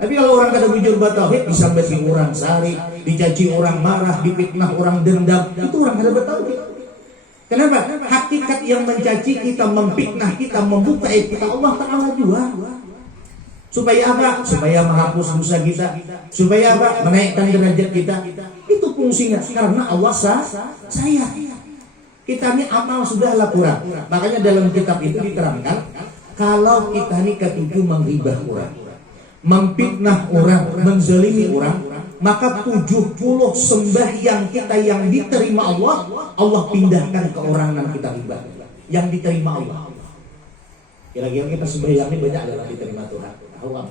Tapi kalau orang kada bujur bertauhid, bisa besi orang sari, dicaci orang marah, dipitnah orang dendam, itu orang kada bertauhid. Kenapa? Hakikat yang mencaci kita, memfitnah kita, membuka aib kita Allah Ta'ala juga. Supaya apa? Supaya menghapus dosa kita. Supaya apa? Menaikkan derajat kita. Itu fungsinya. Karena Allah saya. Kita ini amal sudahlah kurang. Makanya dalam kitab itu diterangkan, kalau kita ini ketujuh menghibah orang, memfitnah orang, menzalimi orang, maka 70 sembahyang kita yang diterima Allah, Allah pindahkan ke orang yang kita hibah, yang diterima Allah. Kira-kira kita sembahyang ini banyak dalam diterima Tuhan. Tahu kan?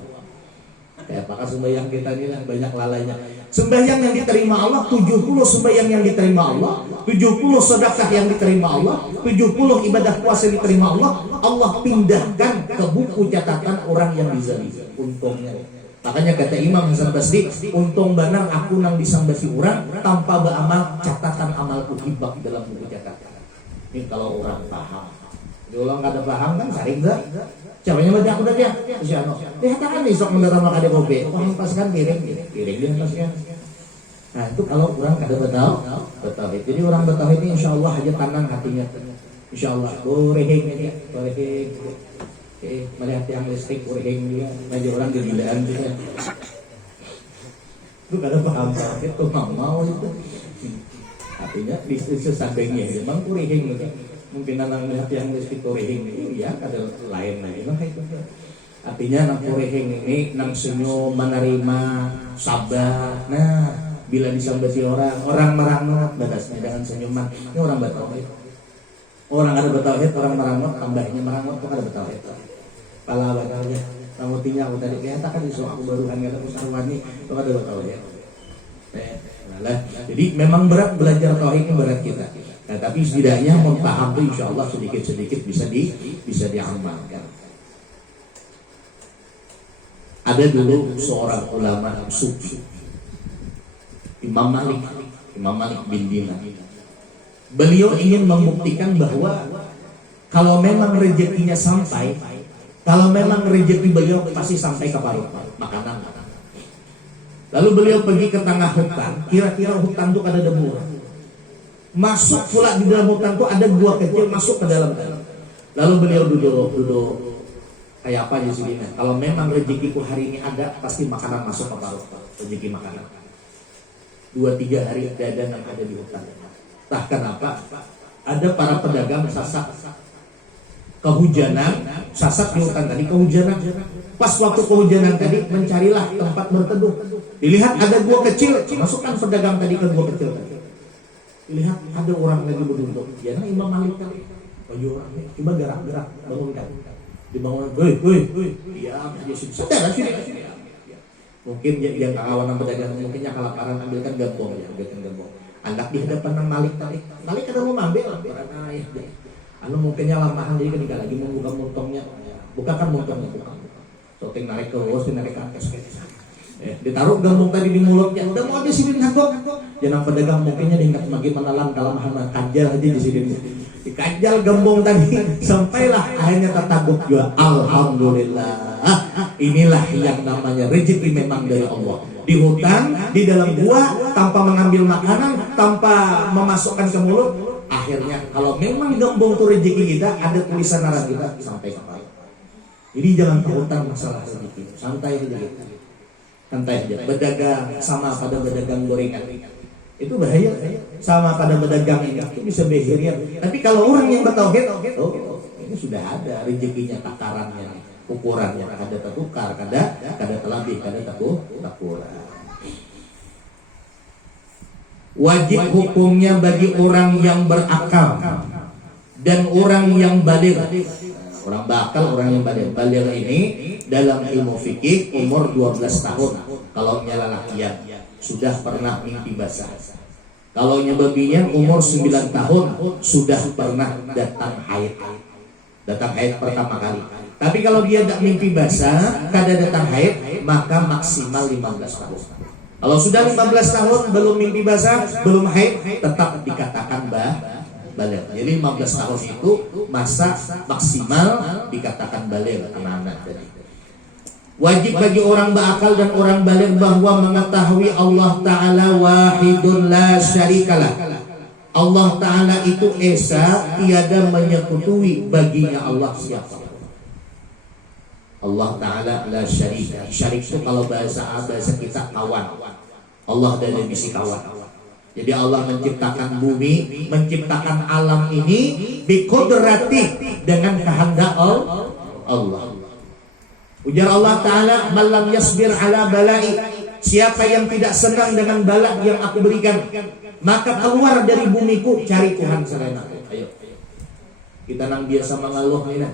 Kayak apakah sembahyang kita ini banyak lalainya. Sembahyang yang diterima Allah, 70 sembahyang yang diterima Allah, 70 sedekah yang diterima Allah, 70 ibadah puasa yang diterima Allah, Allah pindahkan ke buku catatan orang yang dizalimi. Untungnya. Makanya kata Imam Hasan Basri, untung benar aku nang disambasi orang tanpa beramal, catatan amalku hibak dalam buku catatan. Ini kalau orang paham. Kalau nggak ada paham kan saring dah. Caranya baca aku dah dia. Siapa? Dia katakan besok mendarat makan kopi. Orang pas kan piring dia pasnya. Nah itu kalau orang kada betul. Jadi orang betul ini insya Allah aja tenang hatinya. Insya Allah. Borehing ini, borehing. Melihat yang listrik borehing dia. Ngaji orang di gilaan dia. Itu kada paham. Itu mau itu. Artinya di sampingnya memang borehing gitu. Mungkin anak melihat yang listrik korehing ini ya kada lain itu. Artinya nang korehing ini nang senyum, menerima, sabar. Nah bila disambati orang merangot batasnya dengan senyuman. Ini orang bertauhid. Orang ada bertauhid, orang merangot, tambahnya merangot tuh ada bertauhid. Pala batalnya, kamu tinggal aku tadi kelihatan kan isu aku baru hanya aku sarwani itu ada bertauhid. Jadi memang berat belajar tauhid ini berat kita. Nah, tapi setidaknya memaham itu insya Allah sedikit-sedikit bisa diamalkan. Ada dulu seorang ulama sufi, Imam Malik bin Dinar. Beliau ingin membuktikan bahwa kalau memang rezekinya sampai, kalau memang rezeki beliau pasti sampai ke paru makanan. Lalu beliau pergi ke tengah hutan, kira-kira hutan itu ada debu. Masuk pula di dalam hutan itu ada gua kecil masuk ke dalam. Lalu beliau duduk kayak apa di sini? Kalau memang rezekiku hari ini ada, pasti makanan masuk ke paru, rezeki makanan. 2-3 hari dagangan ada di hutan. Entah kenapa ada para pedagang sasak kehujanan, sasak di hutan tadi kehujanan. Pas waktu kehujanan tadi mencarilah tempat berteduh. Dilihat ada gua kecil, masukkan pedagang tadi ke gua kecil tadi. Dilihat ada orang lagi berduduk. Ya, Imam Malik tadi. Baju orangnya, coba gerak-gerak, bangunkan. Dibangun, woi, diam aja sini. Sadar sini. Mungkin yang kawanan pedagang mungkinnya kelaparan ambilkan gambong ya, ambilkan gambong. Anak di hadapan Malik tadi. Malik ada mau ambil karena ayah dia. Anu mungkinnya lamahan jadi ketika lagi membuka montongnya. Bukakan montongnya, bukan. Soting narik ke bawah, narik ke atas. Ditaruh gambong tadi di mulutnya. Udah mau habis sini gambong. Jangan pedagang mungkinnya diingat bagaimana kelamahan kajal aja di sini. Dikajal gembong tadi sampailah akhirnya tertabuk juga. Alhamdulillah, inilah yang namanya rezeki memang dari Allah. Di hutan, di dalam gua, tanpa mengambil makanan, tanpa memasukkan ke mulut, akhirnya kalau memang gembong itu rezeki kita, ada tulisan arah kita sampai ke paru. Jadi jangan ke hutan masalah rezeki, santai aja gitu. Santai aja. Berdagang sama pada berdagang gorengan. Itu bahaya sama pada pedagang ini itu bisa behirian. Tapi kalau orang yang bertauhid, oh ini sudah ada rezekinya, takarannya, ukurannya, kada tertukar, kada terlebih, kada terkurang. Wajib hukumnya bagi orang yang berakal dan orang yang baligh. Orang bakal, orang yang baligh. Baligh ini dalam ilmu fikih umur 12 tahun. Kalau nyala lakian sudah pernah mimpi basah. Kalau babinya umur 9 tahun sudah pernah datang haid. Datang haid pertama kali. Tapi kalau dia tidak mimpi basah, kada datang haid, maka maksimal 15 tahun. Kalau sudah 15 tahun belum mimpi basah, belum haid, tetap dikatakan baligh. Jadi 15 tahun itu masa maksimal dikatakan baligh anak-anak tadi. Wajib bagi orang berakal dan orang baligh bahwa mengetahui Allah Ta'ala wahidun la syarikalah. Allah Ta'ala itu esa, tiada menyekutui baginya Allah siapa. Allah Ta'ala la syarika. Syarik itu kalau bahasa kita kawan. Allah ada misi kawan. Jadi Allah menciptakan bumi, menciptakan alam ini biqudrati, dengan kehendak Allah. Ujar Allah Ta'ala, malam yasbir ala balai, siapa yang tidak senang dengan bala yang aku berikan, maka keluar dari bumiku, cari Tuhan selain aku. Ayo. Kita nang biasa mengeluh nih nah.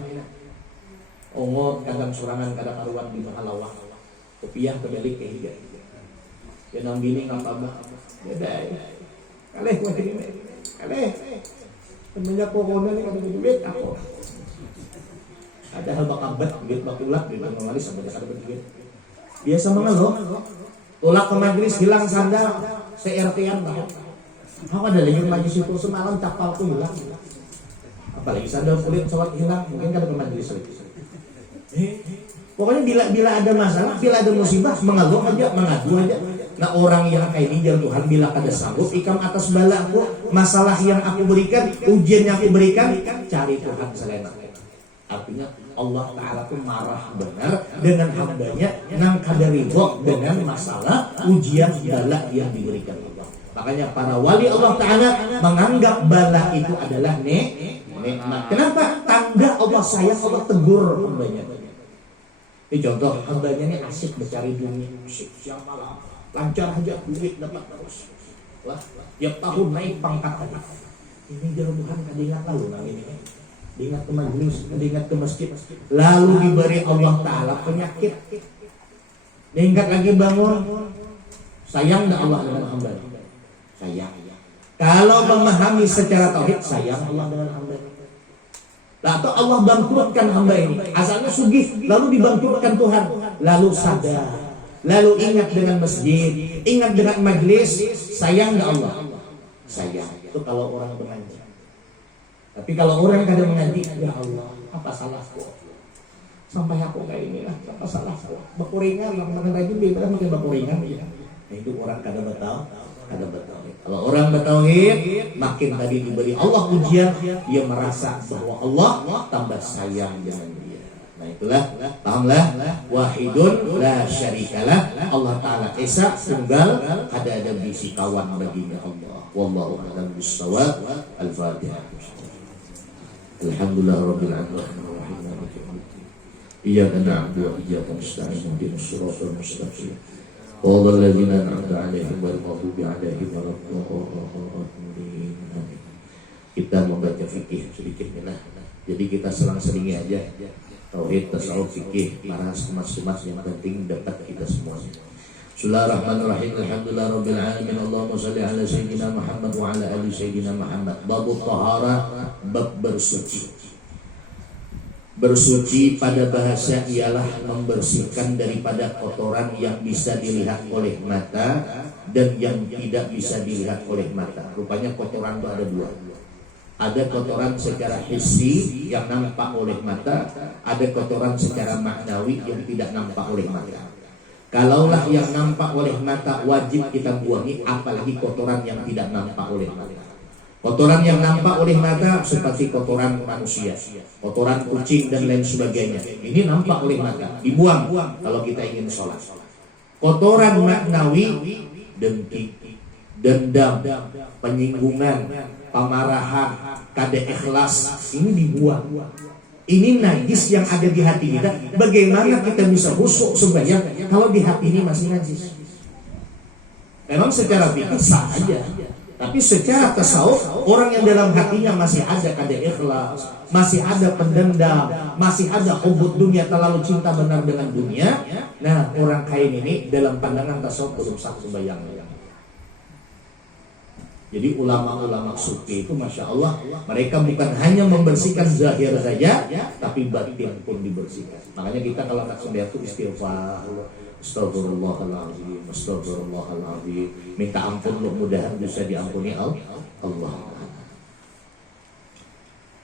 Ongot kadang surangan kadang karuan di mahalawah. Kopiah kebalik ke higa. Ya nang bini ngapa-apa. Ya dai. Kaleh kuwi ini. Kaleh. Semenjak corona nih kada duit aku. Ada hal bakabat, duit bakulak, duit mengalis sampai kada duit. Biasa mengeluh. Tulak ke majlis hilang sandal, CRT-an tahu. Aku ada lagi majlis itu semalam capalku hilang. Apalagi sandal kulit sholat hilang, mungkin kada ke majlis lagi. Pokoknya bila ada masalah, bila ada musibah, mengeluh aja, mengadu aja. Nah orang yang kayak ini Tuhan bila kada sanggup ikam atas balaku, masalah yang aku berikan, ujian yang aku berikan, cari Tuhan selain aku. Artinya Allah Ta'ala itu marah benar dengan hambanya nang kada ridho dengan masalah ujian bala yang diberikan Allah. Makanya para wali Allah Ta'ala menganggap bala itu adalah nikmat. Kenapa? Tanda Allah sayang, Allah tegur hambanya. Ini contoh, hambanya ini asik mencari dunia, asik siang malam, lancar aja, duit dapat terus. Wah, tiap tahun naik pangkat aja. Ini jauhan kadingat lalu nah ini. Diingat ke majelis, diingat ke masjid. Lalu diberi Allah Ta'ala penyakit. Diingat lagi bangun. Sayang enggak Allah dengan hamba? Sayang. Kalau memahami secara tauhid, sayang Allah dengan hamba. Lah atau Allah bangkrutkan hamba ini. Asalnya sugih, lalu dibangkrutkan Tuhan. Lalu sadar. Lalu ingat dengan masjid, ingat dengan majelis, sayang enggak Allah? Sayang. Itu kalau orang mengaji. Tapi kalau orang kadang mengaji, ya Allah, apa salahku? Sampai aku kayak ini lah, apa salahku? Bakuringan, mengaji bebas pakai bakuringan ya. Nah, itu orang kadang betul, kadang betul. Kalau orang bertauhid, makin tadi diberi Allah ujian, dia merasa bahwa Allah tambah sayang dengan dia. Nah itulah, pahamlah, wahidun la syarikalah, Allah Ta'ala Esa tunggal, ada bisi kawan baginya Allah. Wallahu a'lam bishawab. Al-Fatihah. Alhamdulillah rabbil alamin. Iyyaka na'budu wa iyyaka nasta'in. Ihdinas siratal mustaqim. Shiratal ladzina an'amta 'alaihim ghairil maghdubi 'alaihim waladdallin. Kita membaca fikih sedikit nah. Jadi kita selang-selingi aja tauhid, tasawuf, fikih, bahas mas-mas yang penting dapat kita semuanya. Bismillahirrahmanirrahim. Alhamdulillahirabbil alamin. Allahumma shalli ala sayyidina Muhammad wa ala ali sayyidina Muhammad. Babut tahara, bab bersuci. Bersuci pada bahasa ialah membersihkan daripada kotoran yang bisa dilihat oleh mata dan yang tidak bisa dilihat oleh mata. Rupanya kotoran itu ada dua. Ada kotoran secara hissi yang nampak oleh mata, ada kotoran secara maknawi yang tidak nampak oleh mata. Kalaulah yang nampak oleh mata wajib kita buangi, apalagi kotoran yang tidak nampak oleh mata. Kotoran yang nampak oleh mata seperti kotoran manusia, kotoran kucing dan lain sebagainya. Ini nampak oleh mata, dibuang kalau kita ingin sholat. Kotoran maknawi, dengki, dendam, penyinggungan, pamarahan, kada ikhlas, ini dibuang. Ini najis yang ada di hati kita. Bagaimana kita bisa khusyuk sembahyang kalau di hati ini masih najis? Memang secara fikih sah aja, tapi secara tasawuf, orang yang dalam hatinya masih ada kada ikhlas, masih ada pendendam, masih ada hubud dunia, terlalu cinta benar dengan dunia. Nah, orang kain ini dalam pandangan tasawuf belum sah sembahyangnya. Jadi ulama-ulama sufi itu Masya Allah, mereka bukan hanya membersihkan zahir saja, tapi batin pun dibersihkan. Makanya kita kalau nak sembahyang itu istighfar, astagfirullahaladzim, astagfirullahaladzim, minta ampun, mudah-mudahan bisa diampuni Allah.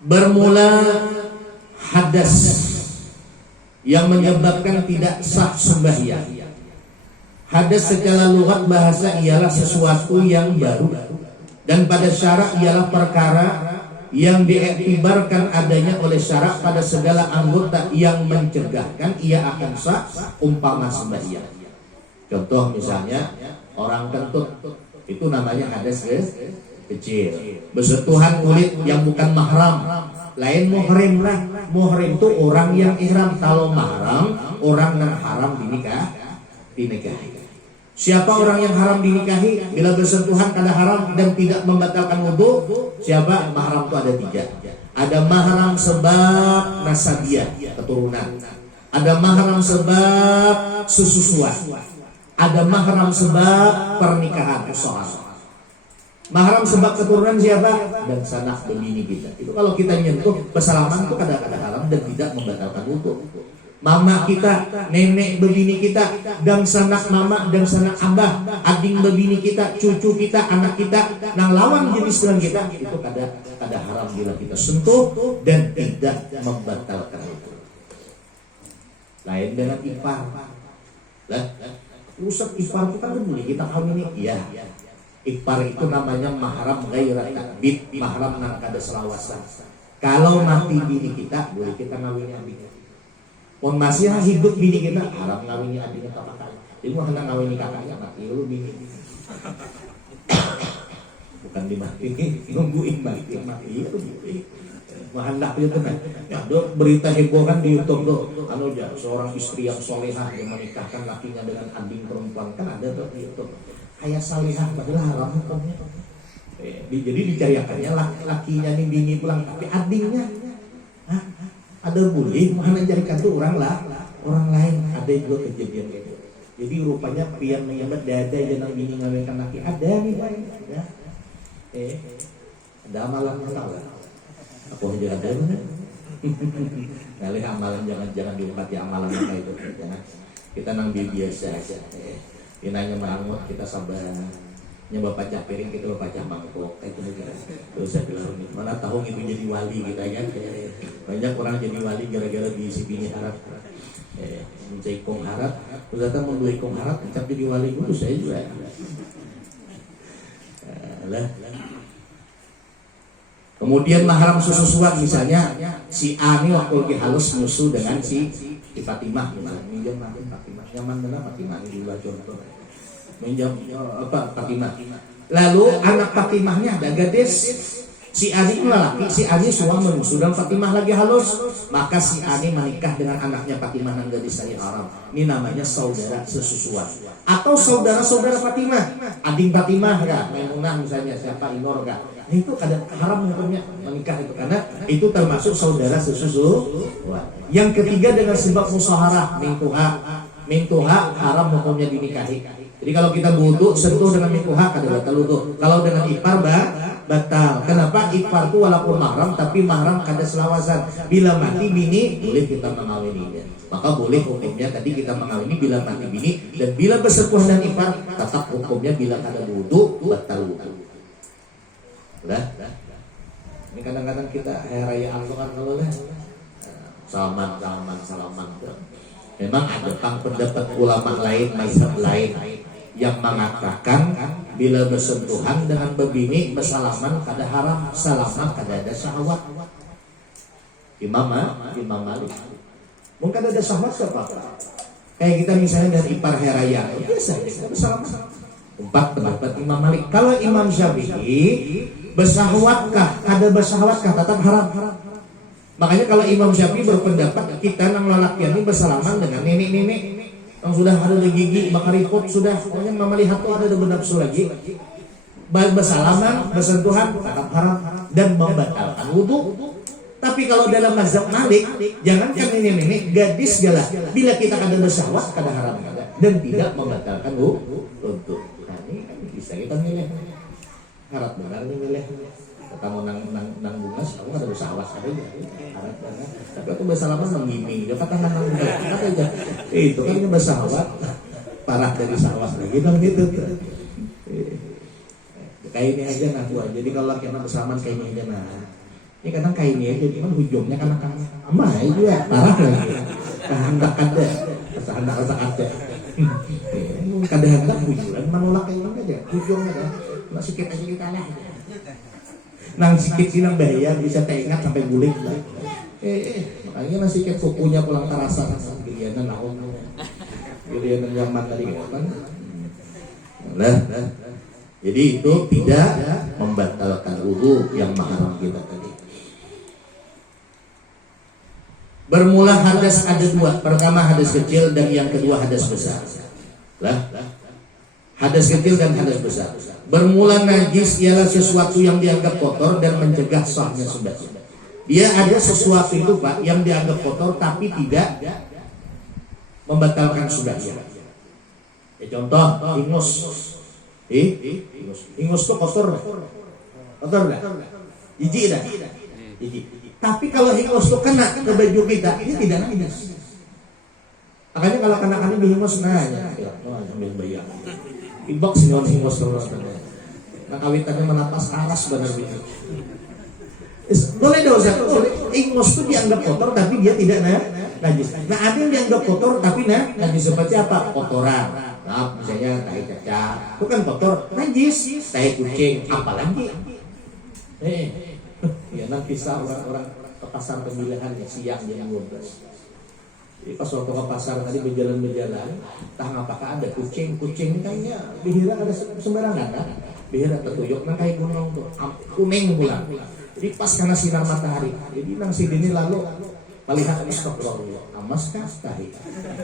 Bermula hadas yang menyebabkan tidak sah sembahyang. Hadas secara lughat bahasa ialah sesuatu yang baru. Dan pada syarak ialah perkara yang diiktibarkan adanya oleh syarak pada segala anggota yang mencegahkan ia akan sah, umpama sembahyang. Contoh misalnya orang kentut, itu namanya hadas kecil. Bersentuhan kulit yang bukan mahram, lain muhrim lah. Muhrim itu orang yang ihram. Kalau mahram, orang yang haram dinikahi. Siapa orang yang haram dinikahi? Bila bersentuhan kada haram dan tidak membatalkan wudu. Siapa? Mahram itu ada tiga. Ada mahram sebab nasabiah, keturunan. Ada mahram sebab sususuan. Ada mahram sebab pernikahan, soal. Mahram sebab keturunan siapa? Dan sanak bebini kita. Itu kalau kita nyentuh bersalaman itu kadang-kadang haram dan tidak membatalkan wudu. Mama kita, nenek bebini kita, dan sanak mama, dan sanak abah, adik bebini kita, cucu kita, anak kita, yang lawan jenis dengan kita, itu kada haram bila kita sentuh dan tidak membatalkan itu. Lain dengan ipar. Lah, usap ipar itu kan boleh kita kawini. Iya. Ipar itu namanya mahram ghaira takbid, mahram nang kada selawasan. Kalau mati bini kita, boleh kita ngawini adik. Pun masih hidup bini kita, haram ngawini adiknya kakak. Jadi mau hendak ngawini kakaknya, mati lu bini. Bukan bukan dimati, nungguin mati itu. Hendak itu kan. Ya, berita heboh kan di YouTube tuh. Anu ya, seorang istri yang solehah yang menikahkan lakinya dengan anding perempuan kan ada tuh di YouTube. Kayak salihah padahal haram hukumnya. Jadi dicariakannya lakinya nih bini pulang tapi adingnya. Ada bully mana jadikan tuh orang lain ada juga kejadian gitu. Jadi rupanya pian menyambat dada jangan bini ngawinkan laki ada nih ya. Ada amalan lah. Aku aja ada mana? Ngalih amalan jangan diumpat ya amalan apa itu jangan. Kita nang biasa aja. Inanya mangut kita sabar. Nya bapak cah piring kita bapak cah mangkok itu juga. Terus saya bilang mana tahu itu jadi wali kita kan. Banyak orang jadi wali gara-gara diisi bini harap. Mencari kong harap. Terus datang membeli kong harap mencap jadi wali dulu saya juga. Lah. Kemudian mahram susuan misalnya si A ini waktu lagi halus musuh dengan si Fatimah minjam Fatimah nyaman benar Fatimah ini dua contoh minjam Fatimah lalu anak Fatimahnya ada gadis si A ini lelaki si A ini suami musuh dan Fatimah lagi halus maka si A ini menikah dengan anaknya Fatimah dan gadis dari Arab ini namanya saudara sesusuan atau saudara-saudara Fatimah adik Fatimah enggak Maimunah misalnya siapa Inor enggak itu ada haram hukumnya menikah itu karena itu termasuk saudara sesusuan. Yang ketiga dengan sebab musaharah mintuha haram hukumnya dinikahi. Jadi kalau kita butuh sentuh dengan mintuha kada batal wudu. Kalau dengan ipar batal. Kenapa? Ipar itu walaupun mahram tapi mahram kada selawasan. Bila mati bini boleh kita mengawininya. Maka boleh hukumnya tadi kita mengawini bila mati bini dan bila bersentuhan dengan ipar tetap hukumnya bila kada wudu batal wudu. Udah. Ini kadang-kadang kita hari raya Al-Quran kalau salaman. Memang ada pendapat ulama lain, mazhab lain yang mengatakan bila bersentuhan dengan bebini bersalaman kada haram, salaman kada ada syahwat. Imam Malik. Mungkin ada syahwat siapa? Kayak kita misalnya dari ipar hari raya, biasa kita bersalaman. Empat pendapat Imam Malik. Kalau Imam Syafi'i bersahwatkah? Ada bersahwatkah? Tetap haram. Makanya kalau Imam Syafi'i berpendapat kita nang lalakian ini bersalaman dengan nenek-nenek yang sudah ada gigi, makaripot sudah, pokoknya melihat tuh ada bernafsu lagi. Bersalaman, bersentuhan tetap haram dan membatalkan wudu. Tapi kalau dalam mazhab Malik, jangankan nenek-nenek, gadis galah. Bila kita kada bersahwat, kada haram dan tidak membatalkan wudu. Bisa kita milih harap benar nih milih kamu nang bungas kamu ada bersahwas ada ya harap benar tapi aku bersalaman menggimi dia kata nang bungas apa aja itu kan bersahwat parah dari sahwas lagi dong gitu kayak ini aja ngaku aja jadi kalau kita bersalaman kayak ini aja nah ini kadang kayak ini aja cuman hujungnya kan amah juga parah lagi hendak ada kadang-kadang hujuran menolak kayak ini aja hujungnya kan nak sikit aja kita lah nang sikit sih nang bahaya bisa teringat sampai guling makanya nang sikit kukunya pulang terasa gilianan lawan gilianan zaman tadi kan nah jadi itu tidak membatalkan wudu yang mahram kita tadi. Bermula hadas ada dua, pertama hadas kecil dan yang kedua hadas besar. Hadas kecil dan hadas besar. Bermula najis ialah sesuatu yang dianggap kotor dan mencegah sahnya sudah. Dia ada sesuatu itu Pak yang dianggap kotor tapi tidak membatalkan sudahnya. Contoh ingus. Ingus itu kotor dah. Jijik dah. Jijik. Tapi kalau hingus itu kena ke baju kita, ini tidak najis. Makanya kalau kena hingus nanya, ambil bayar. Inbox hingus terus. Nah kawitannya menapas aras benar benar. Boleh dosa. Hingus itu dianggap kotor tapi dia tidak najis. Nah ada yang dianggap kotor tapi najis seperti apa? Kotoran. Nah misalnya tai cacat, itu kan kotor, najis. Tai kucing, apalagi? Ya nanti orang ke pasar pemilihan ya siang jam 12. Jadi pas waktu ke pasar tadi berjalan, entah apakah ada kucing kan ya dihira ada sembarangan kan. biar ada tuyuk nang kayak gunung tuh kuning pula. Jadi pas karena sinar matahari. Jadi nang sidini lalu melihat astagfirullah. Amas kastahi.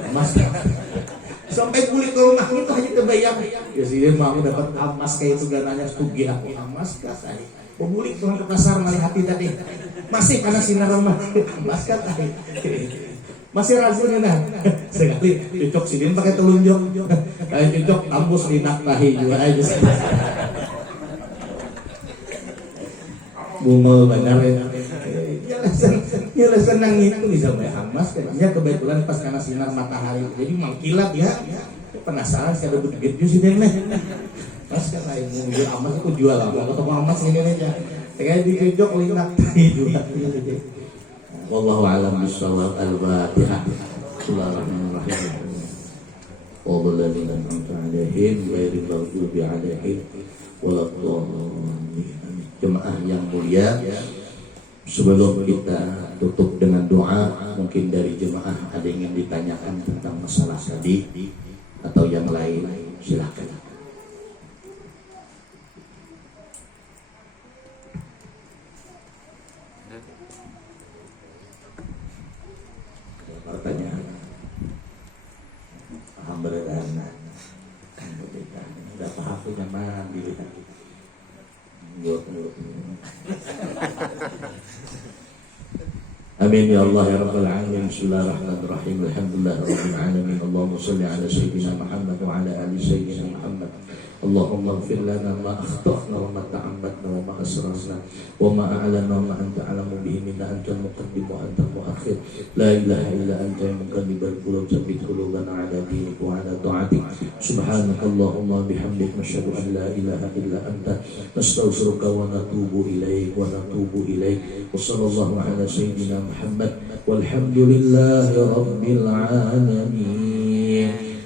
Amas sampai kulit ke rumah itu hanya terbayang. Ya sih mau dapat amas kayak itu gananya stugi aku amas kastahi. Pemulik turun ke pasar melihat hati tadi. Masih karena sinar rumah. Amas kastahi. Masih rasulnya nah. Sekali cocok sidin pakai telunjuk. Kayak cocok tambus linak tahi juga aja. Bumul benar ya. Ya senang itu bisa Hamas ya kebetulan pas karena sinar matahari jadi mengkilap ya. Penasaran sih ada begitu sih deh. Pas kan lain mau Hamas aku jual apa ketemu Hamas ini aja. Kayak dicocok linak tahi juga. Wallahu a'lam bishawab. Al-Fatihah. Bismillahirrahmanirrahim. Walladzina an'amta 'alaihim ghairil maghdubi 'alaihim waladdallin. Jemaah yang mulia, sebelum kita tutup dengan doa, mungkin dari jemaah ada yang ingin ditanyakan tentang masalah tadi atau yang lain, silakan. Pertanyaan, paham beredana, berapa hasilnya mana dilihat? Amin ya Allah ya Rabbal Alamin. Bismillahirrahmanirrahim. Alhamdulillah Rabbil Alamin. Allahumma salli ala Sayyidina Muhammad wa ala ali Sayyidina Muhammad. Allahumma ighfir lana ma akhta'na wa ma ta'ammadna wa ma asrarna wa ma a'lana wa ma anta a'lamu bihi minna antal muqaddim wa antal muakhir. La ilaha illa anta ya muqallibal qulub tsabbit qulubana ala dinik wa ala ta'atik. Subhanakallahumma bihamdik nasyhadu an la ilaha illa anta nastaghfiruka wa natubu ilaik wa natubu ilaik. Wa sallallahu ala sayyidina Muhammad walhamdulillahi rabbil alamin.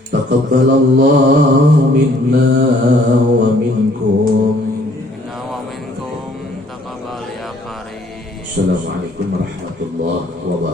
Taqabbalallahu minna wa minkum. Minna wa minkum taqabbal ya karim. Assalamualaikum warahmatullahi wabarakatuh.